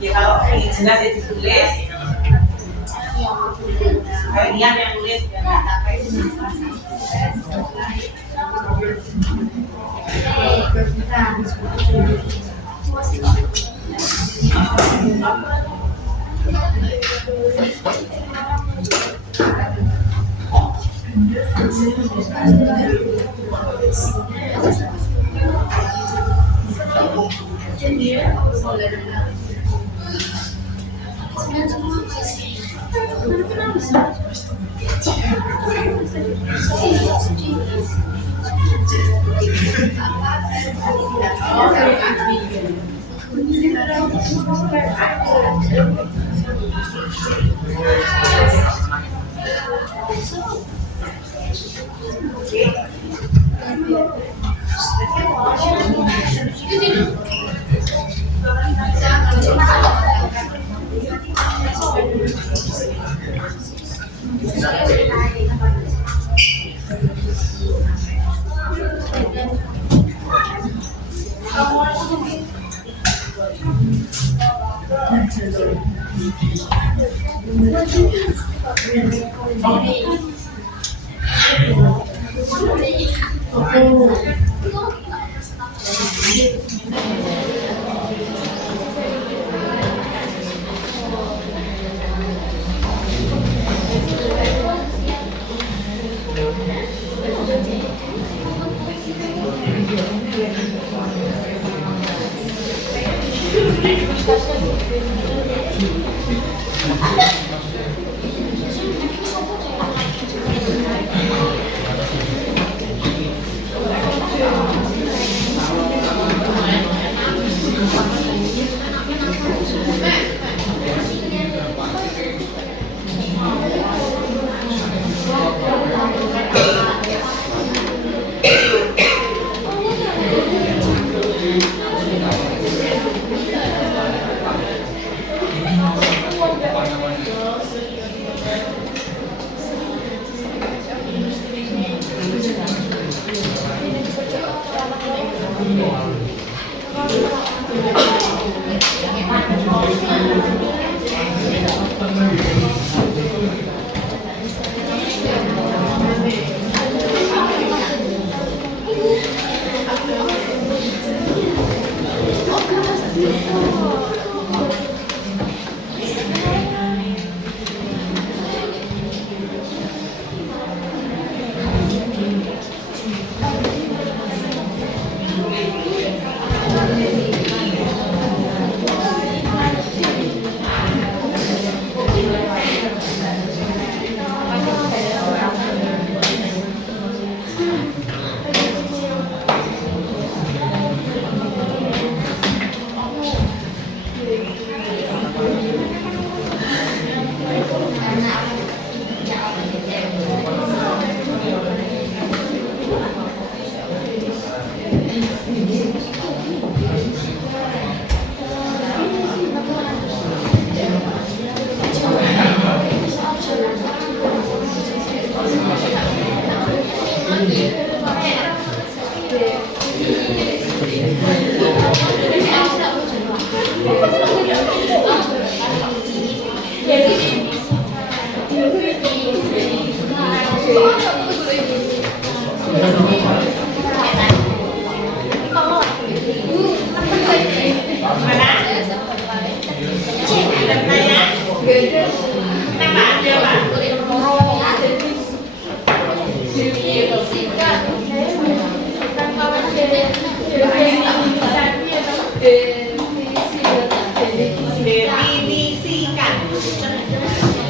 Ya kalau ini jelas ya ditulis. Kalian yang tulis ya nggak capek.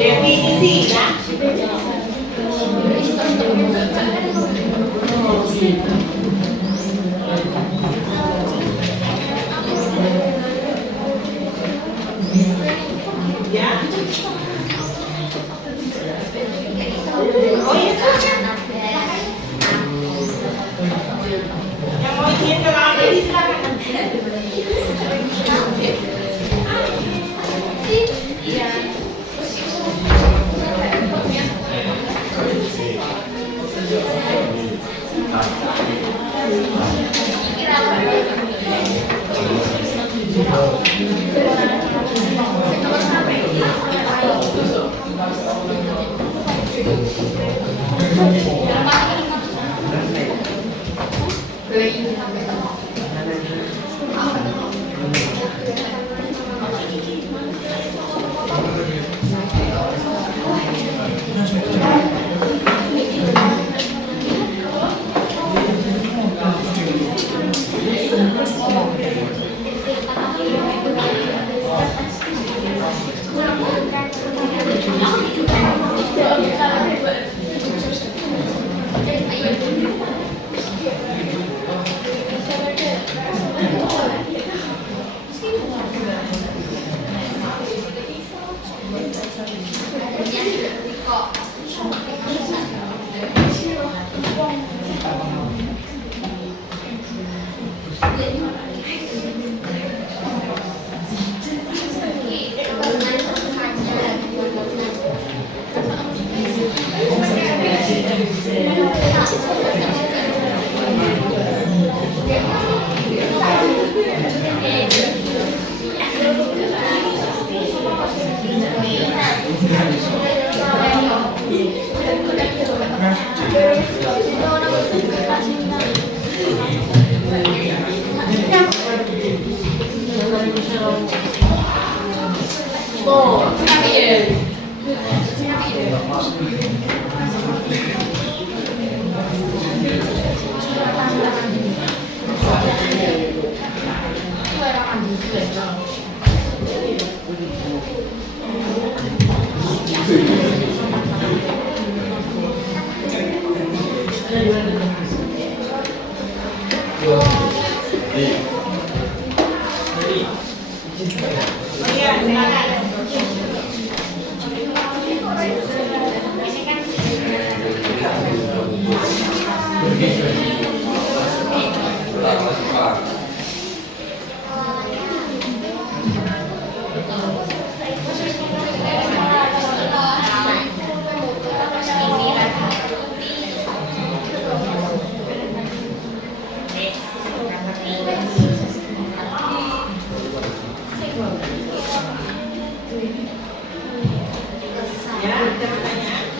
Definisi ya. Ya. Oh iya. Yang mau izin ke Bang Dedi silakan. Iya, silakan. Ya, ada pertanyaan.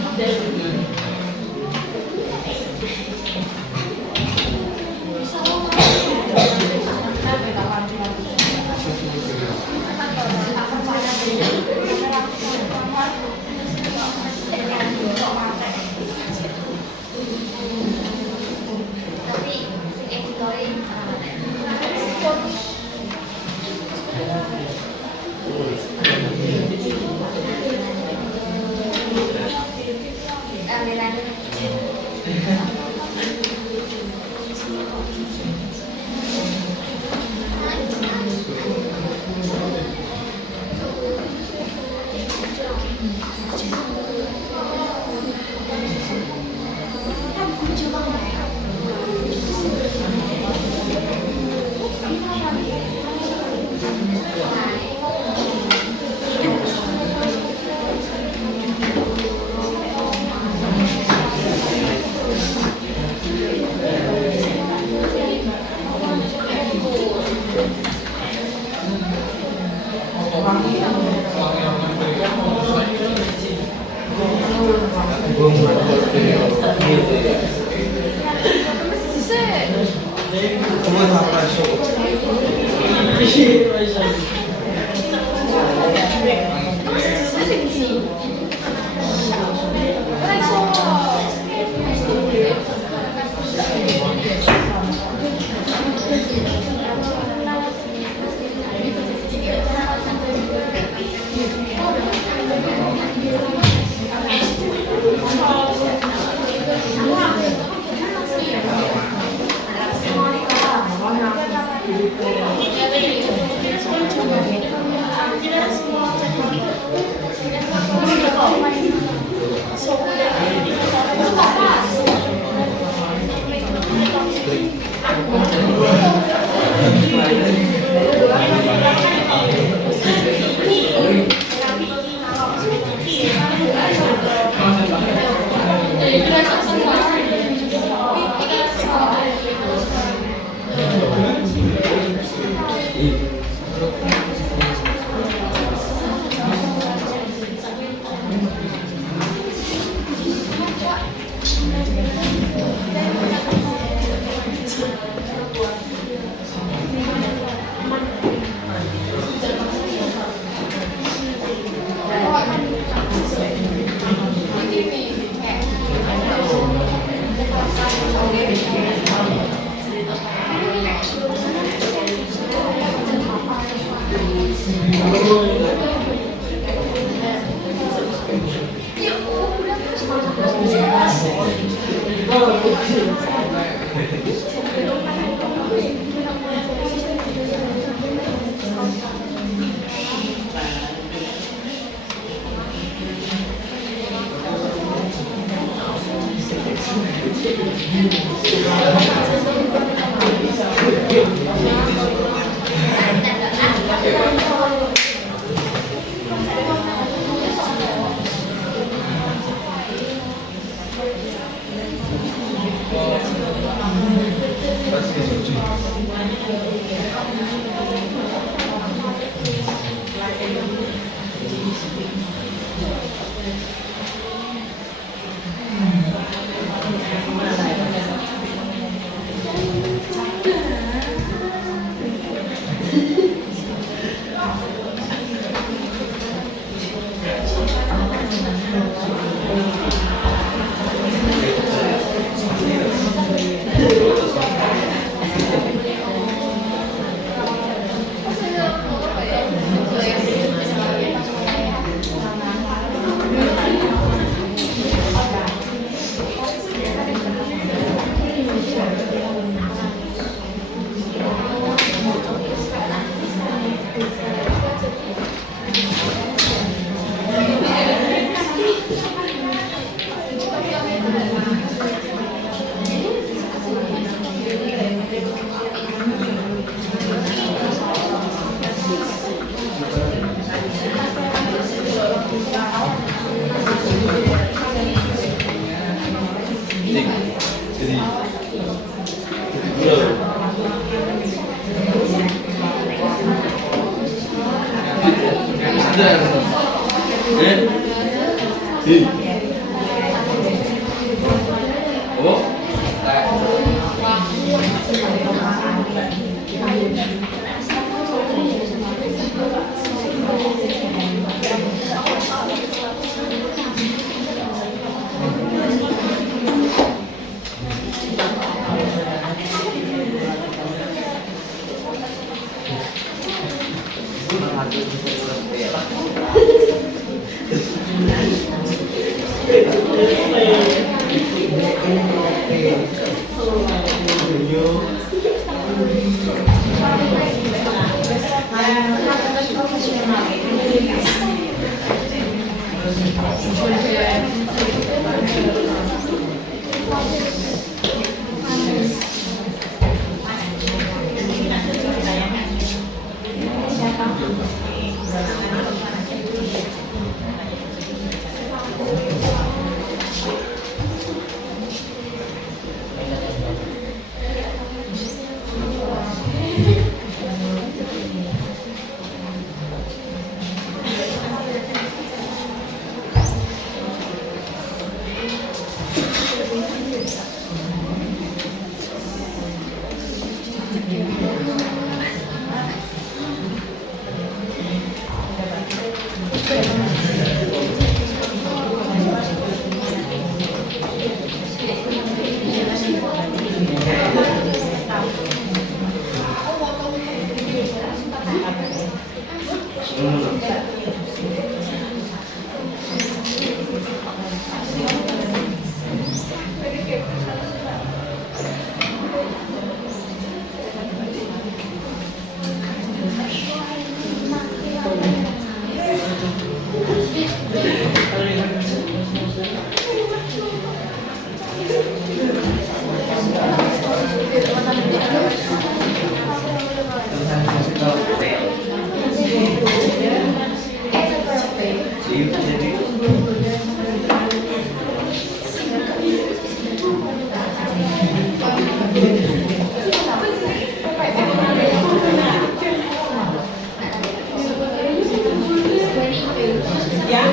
Ya,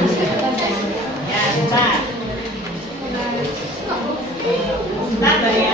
ya, sebentar. Sebentar, Mbak, ya.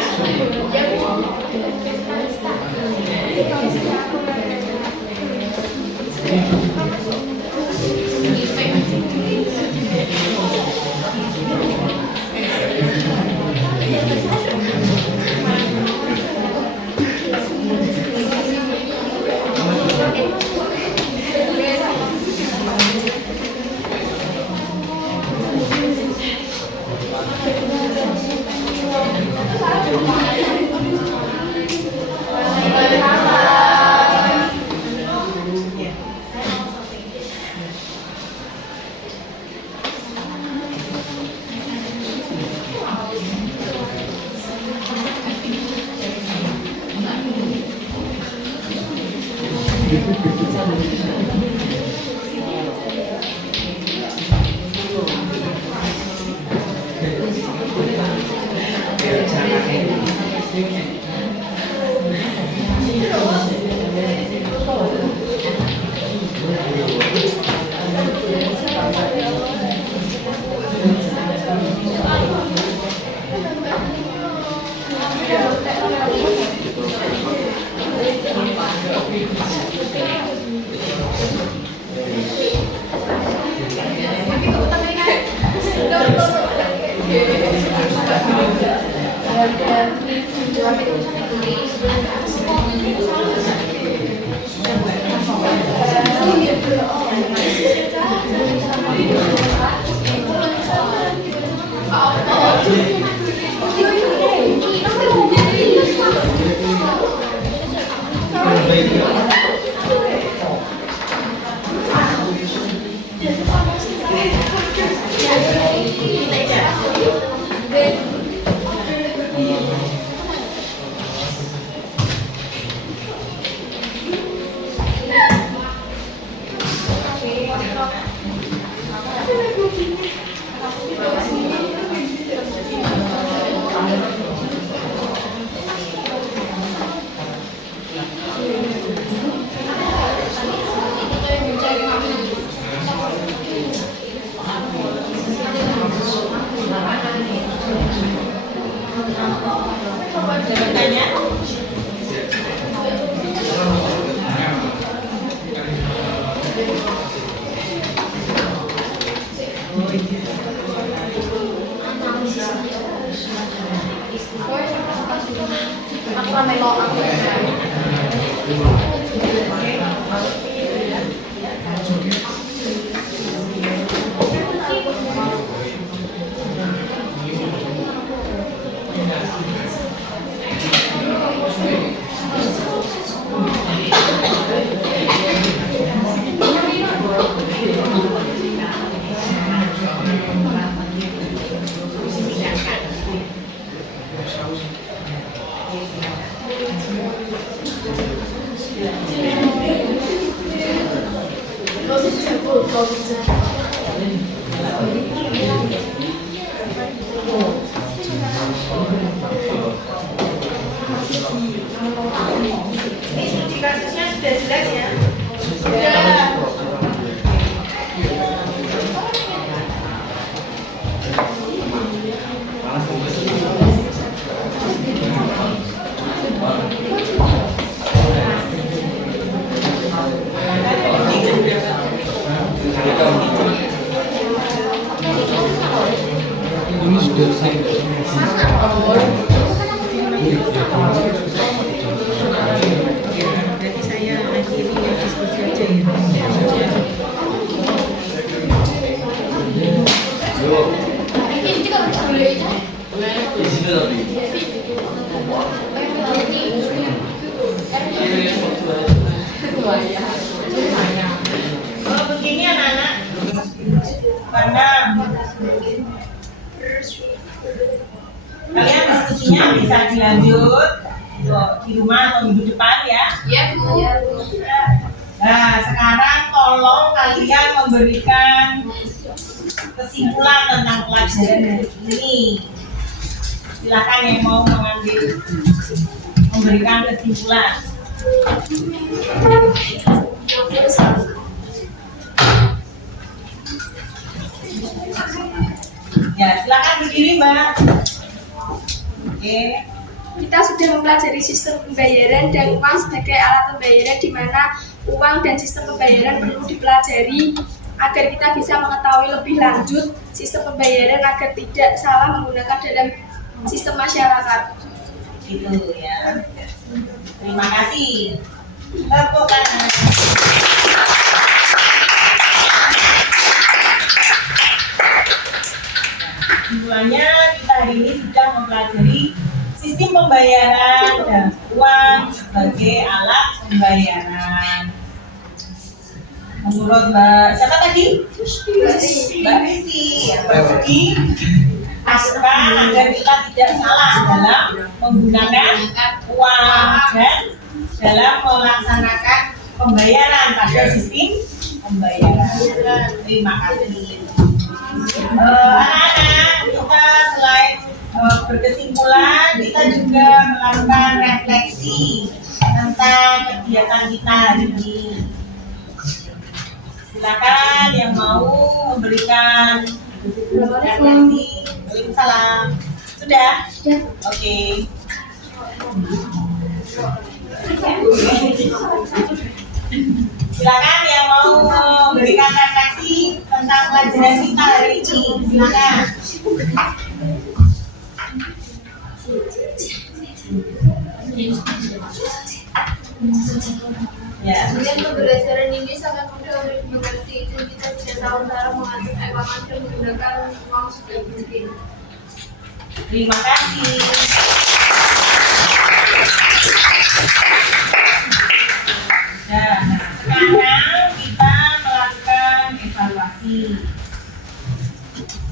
Ini studi kasusnya sudah jelas ya? Ini sudah saya. Jadi saya akhiri ya diskusi aja ya. Kalau begini anak-anak, karena kalian diskusinya bisa dilanjut di rumah atau minggu depan ya. Iya, Bu. Nah, sekarang tolong kalian memberikan kesimpulan tentang pelajaran hari ini. Silakan yang mau memberikan kesimpulan. Ya, silakan berdiri, Mbak. Oke. Kita sudah mempelajari sistem pembayaran dan uang sebagai alat pembayaran, di mana uang dan sistem pembayaran perlu dipelajari agar kita bisa mengetahui lebih lanjut sistem pembayaran agar tidak salah menggunakan dalam sistem masyarakat. Gitu ya. Terima kasih. Tepuk tangan. Kesimpulannya kita hari ini sudah mempelajari sistem pembayaran dan uang sebagai alat pembayaran. Menurut Mbak siapa tadi? Mbak Risti. Yang berbagi masukan agar kita tidak salah dalam menggunakan uang dan dalam melaksanakan pembayaran pada sistem pembayaran. Terima kasih. Anak-anak, kita selain berkesimpulan, kita juga melakukan refleksi tentang kegiatan kita hari ini. Silakan yang mau memberikan refleksi. Waalaikumsalam. Sudah? Oke. Silakan yang mau memberikan refleksi tentang pelajaran kita hari ini. Silakan. Ya. Kemudian pembelajaran ini sangat mudah untuk dimengerti, itu kita tidak tahu cara mengatur keuangan dan menggunakan uang sebaik mungkin. Terima kasih. Nah, sekarang kita melakukan evaluasi.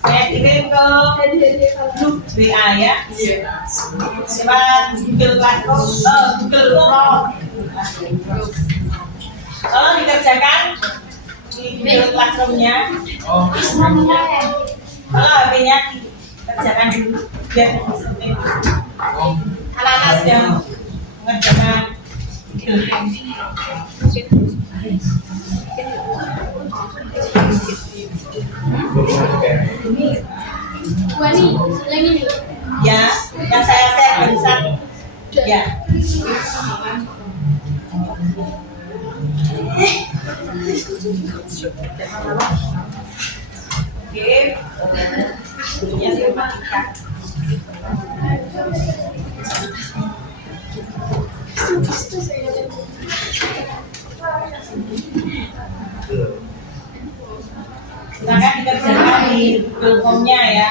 Saya kirim ke grup WA ya. Lewat Google Classroom, Google Form. Tolong dikerjakan di Google Classroom-nya. Kalau HP-nya dikerjakan dulu biar disiplin. Anak-anak sedang mengerjakan Google Form. Wani, yang ini. Ya, yang saya share barusan. Ya. Oke. Ya, silakan. Silakan dikerjakan di Google Form-nya ya.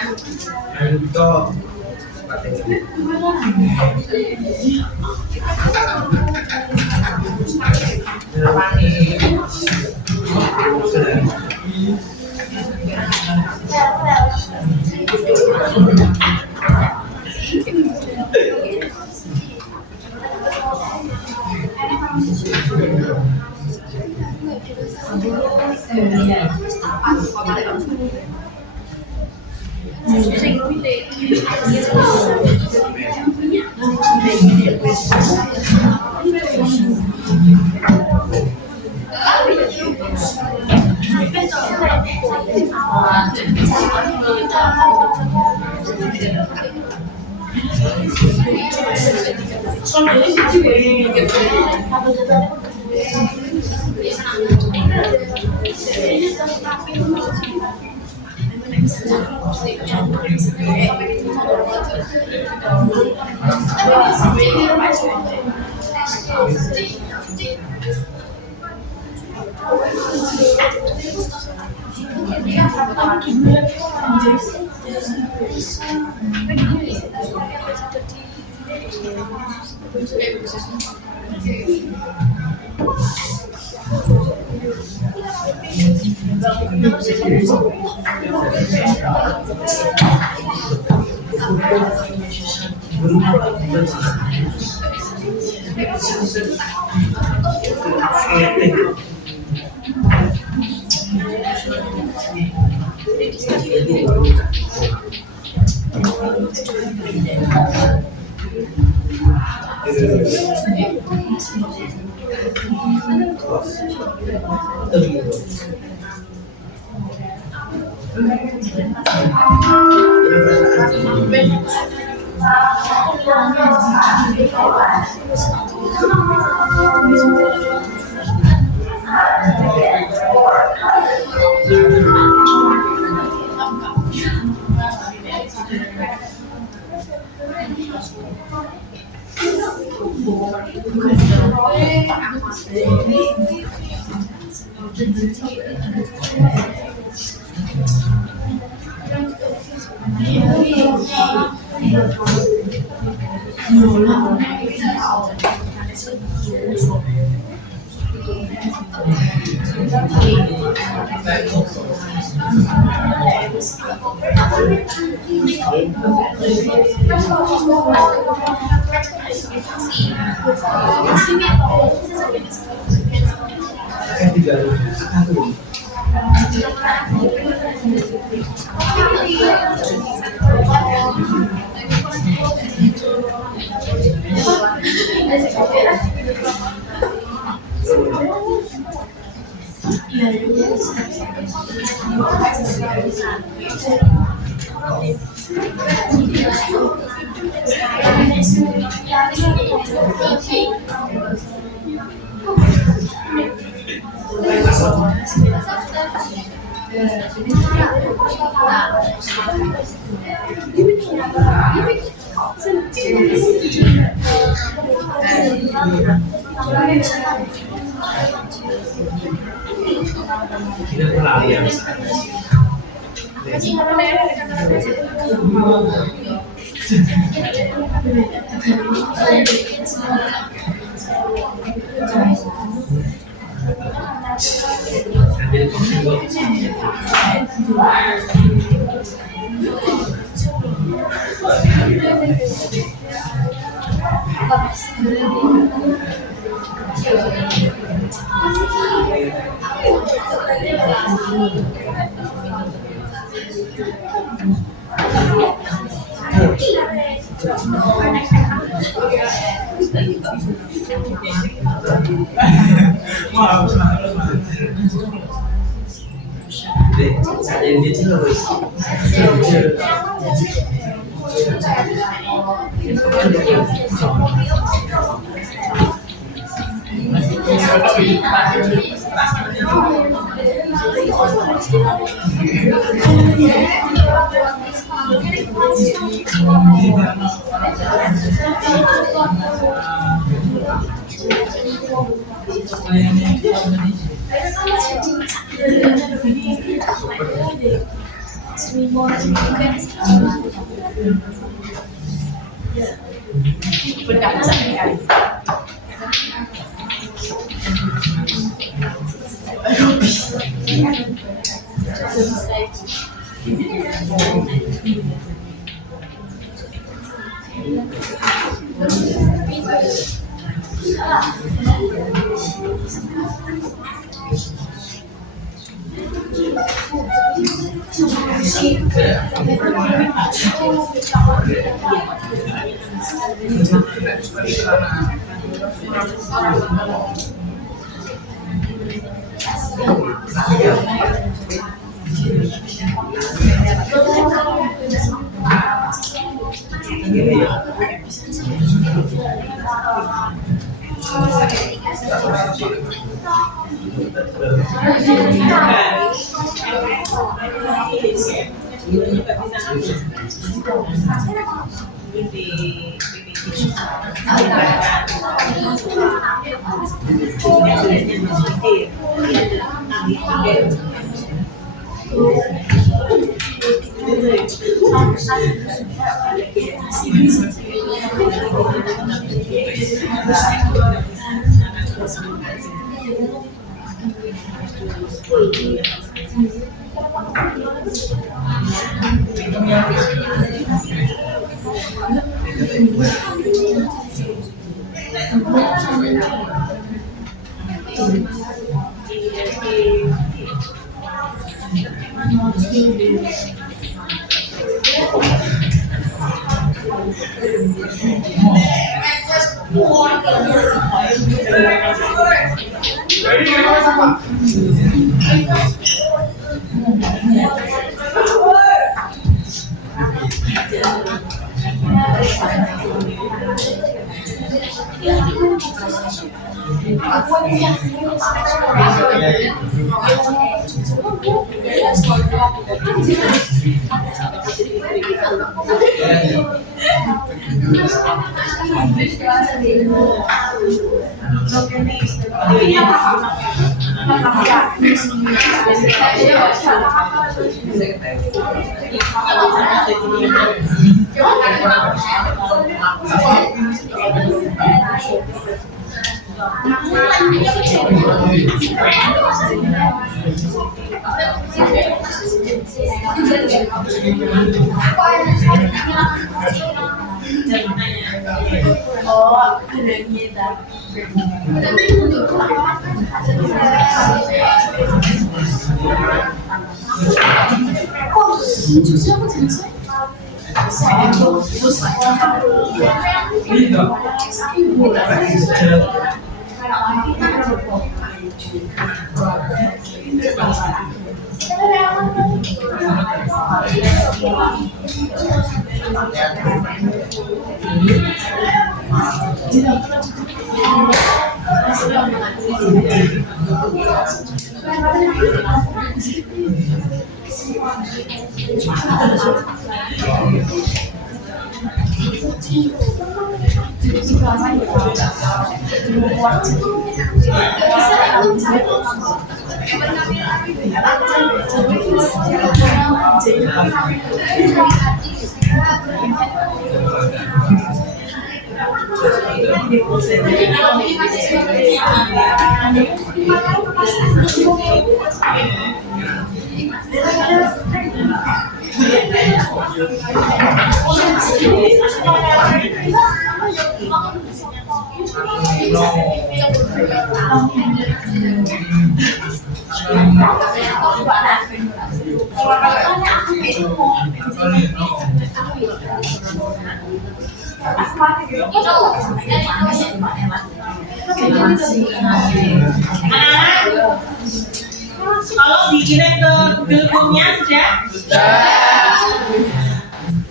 Kalau dikirim ke Google Form-nya sudah?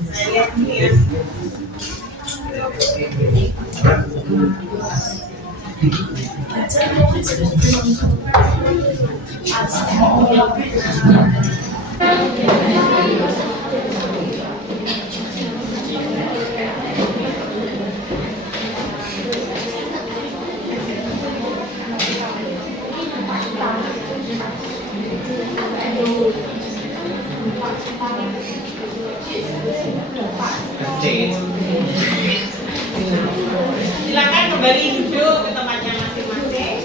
Saya lihat ini ya. Silakan kembali duduk ke tempatnya masing-masing.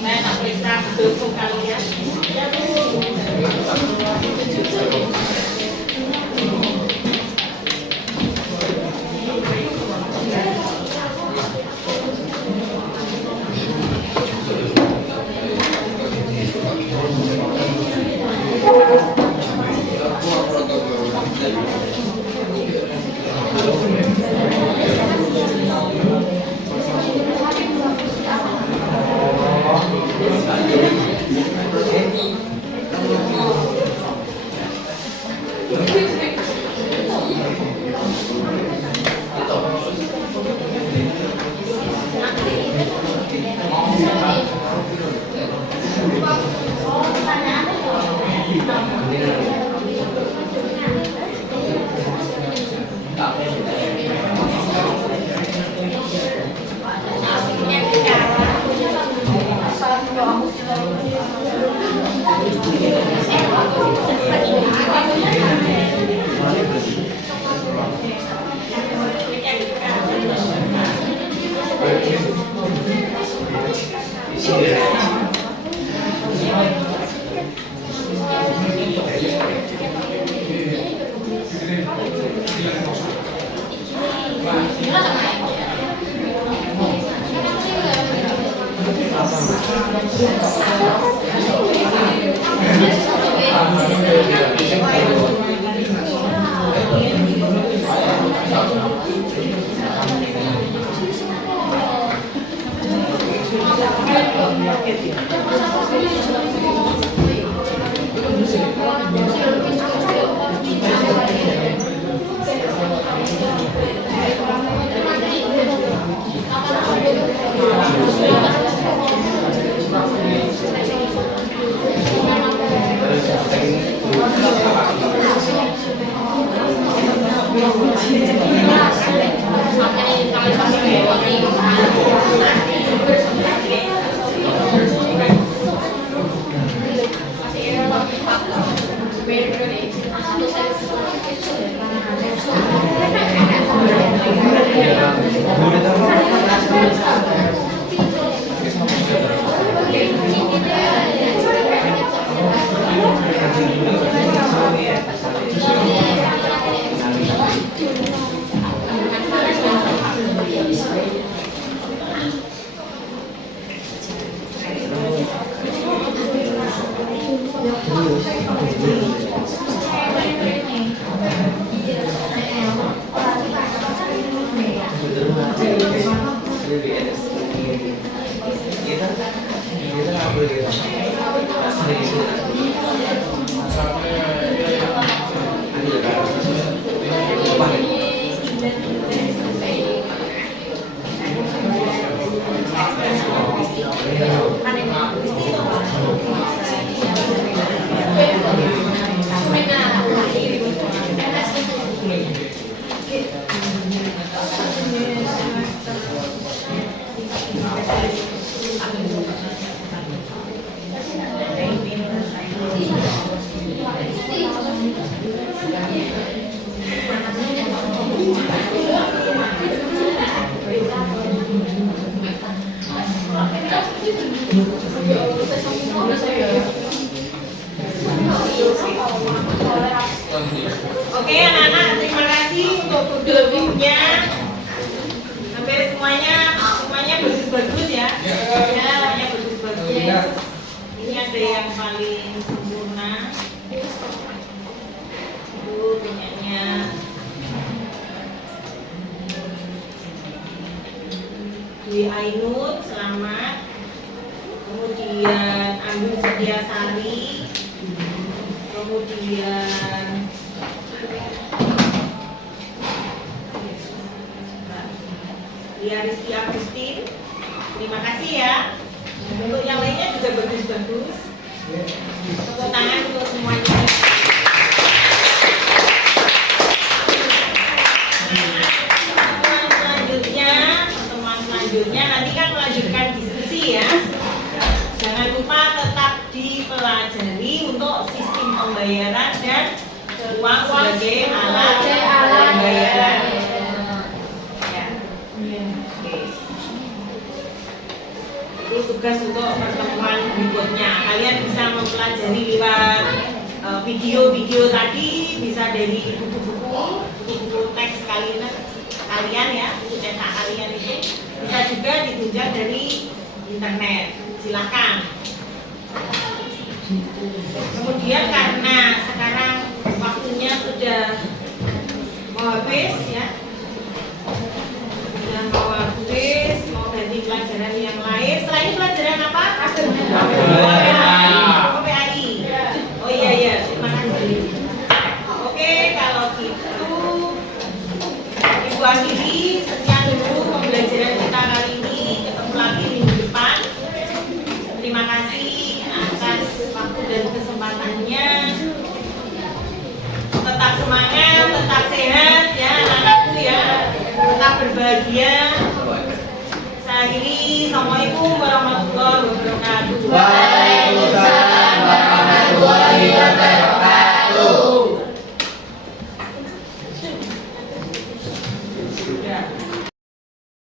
Saya tak periksa duduk kalian. Oke anak-anak, terima kasih untuk buku-bukunya. Hampir semuanya bagus-bagus ya. Semuanya bagus-bagus. Ini ada yang paling sempurna. Itu punyanya Dwi Ainun, selamat. Kemudian Andun Setiasari. Kemudian Lia Rizky Agustin, terima kasih ya. Untuk yang lainnya juga bagus-bagus. Tepuk tangan untuk semuanya. Pertemuan selanjutnya nanti kan melanjutkan diskusi ya. Jangan lupa tetap dipelajari untuk sistem pembayaran dan uang sebagai alat pembayaran. Itu tugas untuk pertemuan berikutnya. Kalian bisa mempelajari lewat video-video tadi, bisa dari buku-buku teks kalian ya, buku cetak kalian itu bisa juga ditunjang dari internet. Silakan. Kemudian karena sekarang waktunya sudah mau habis ya, sudah mau habis, mau ganti pelajaran yang lain. Setelah ini pelajaran apa? PAI. Oh iya, terima kasih. Oke, kalau gitu Ibu akhiri, sekian dulu pembelajaran kita kali ini. Ketemu lagi minggu depan. Terima kasih atas waktu dan kesempatannya. Tetap semangat, tetap sehat ya anak-anakku ya. Tetap berbahagia. Saya akhiri. Assalamualaikum warahmatullahi wabarakatuh. Waalaikumsalam warahmatullahi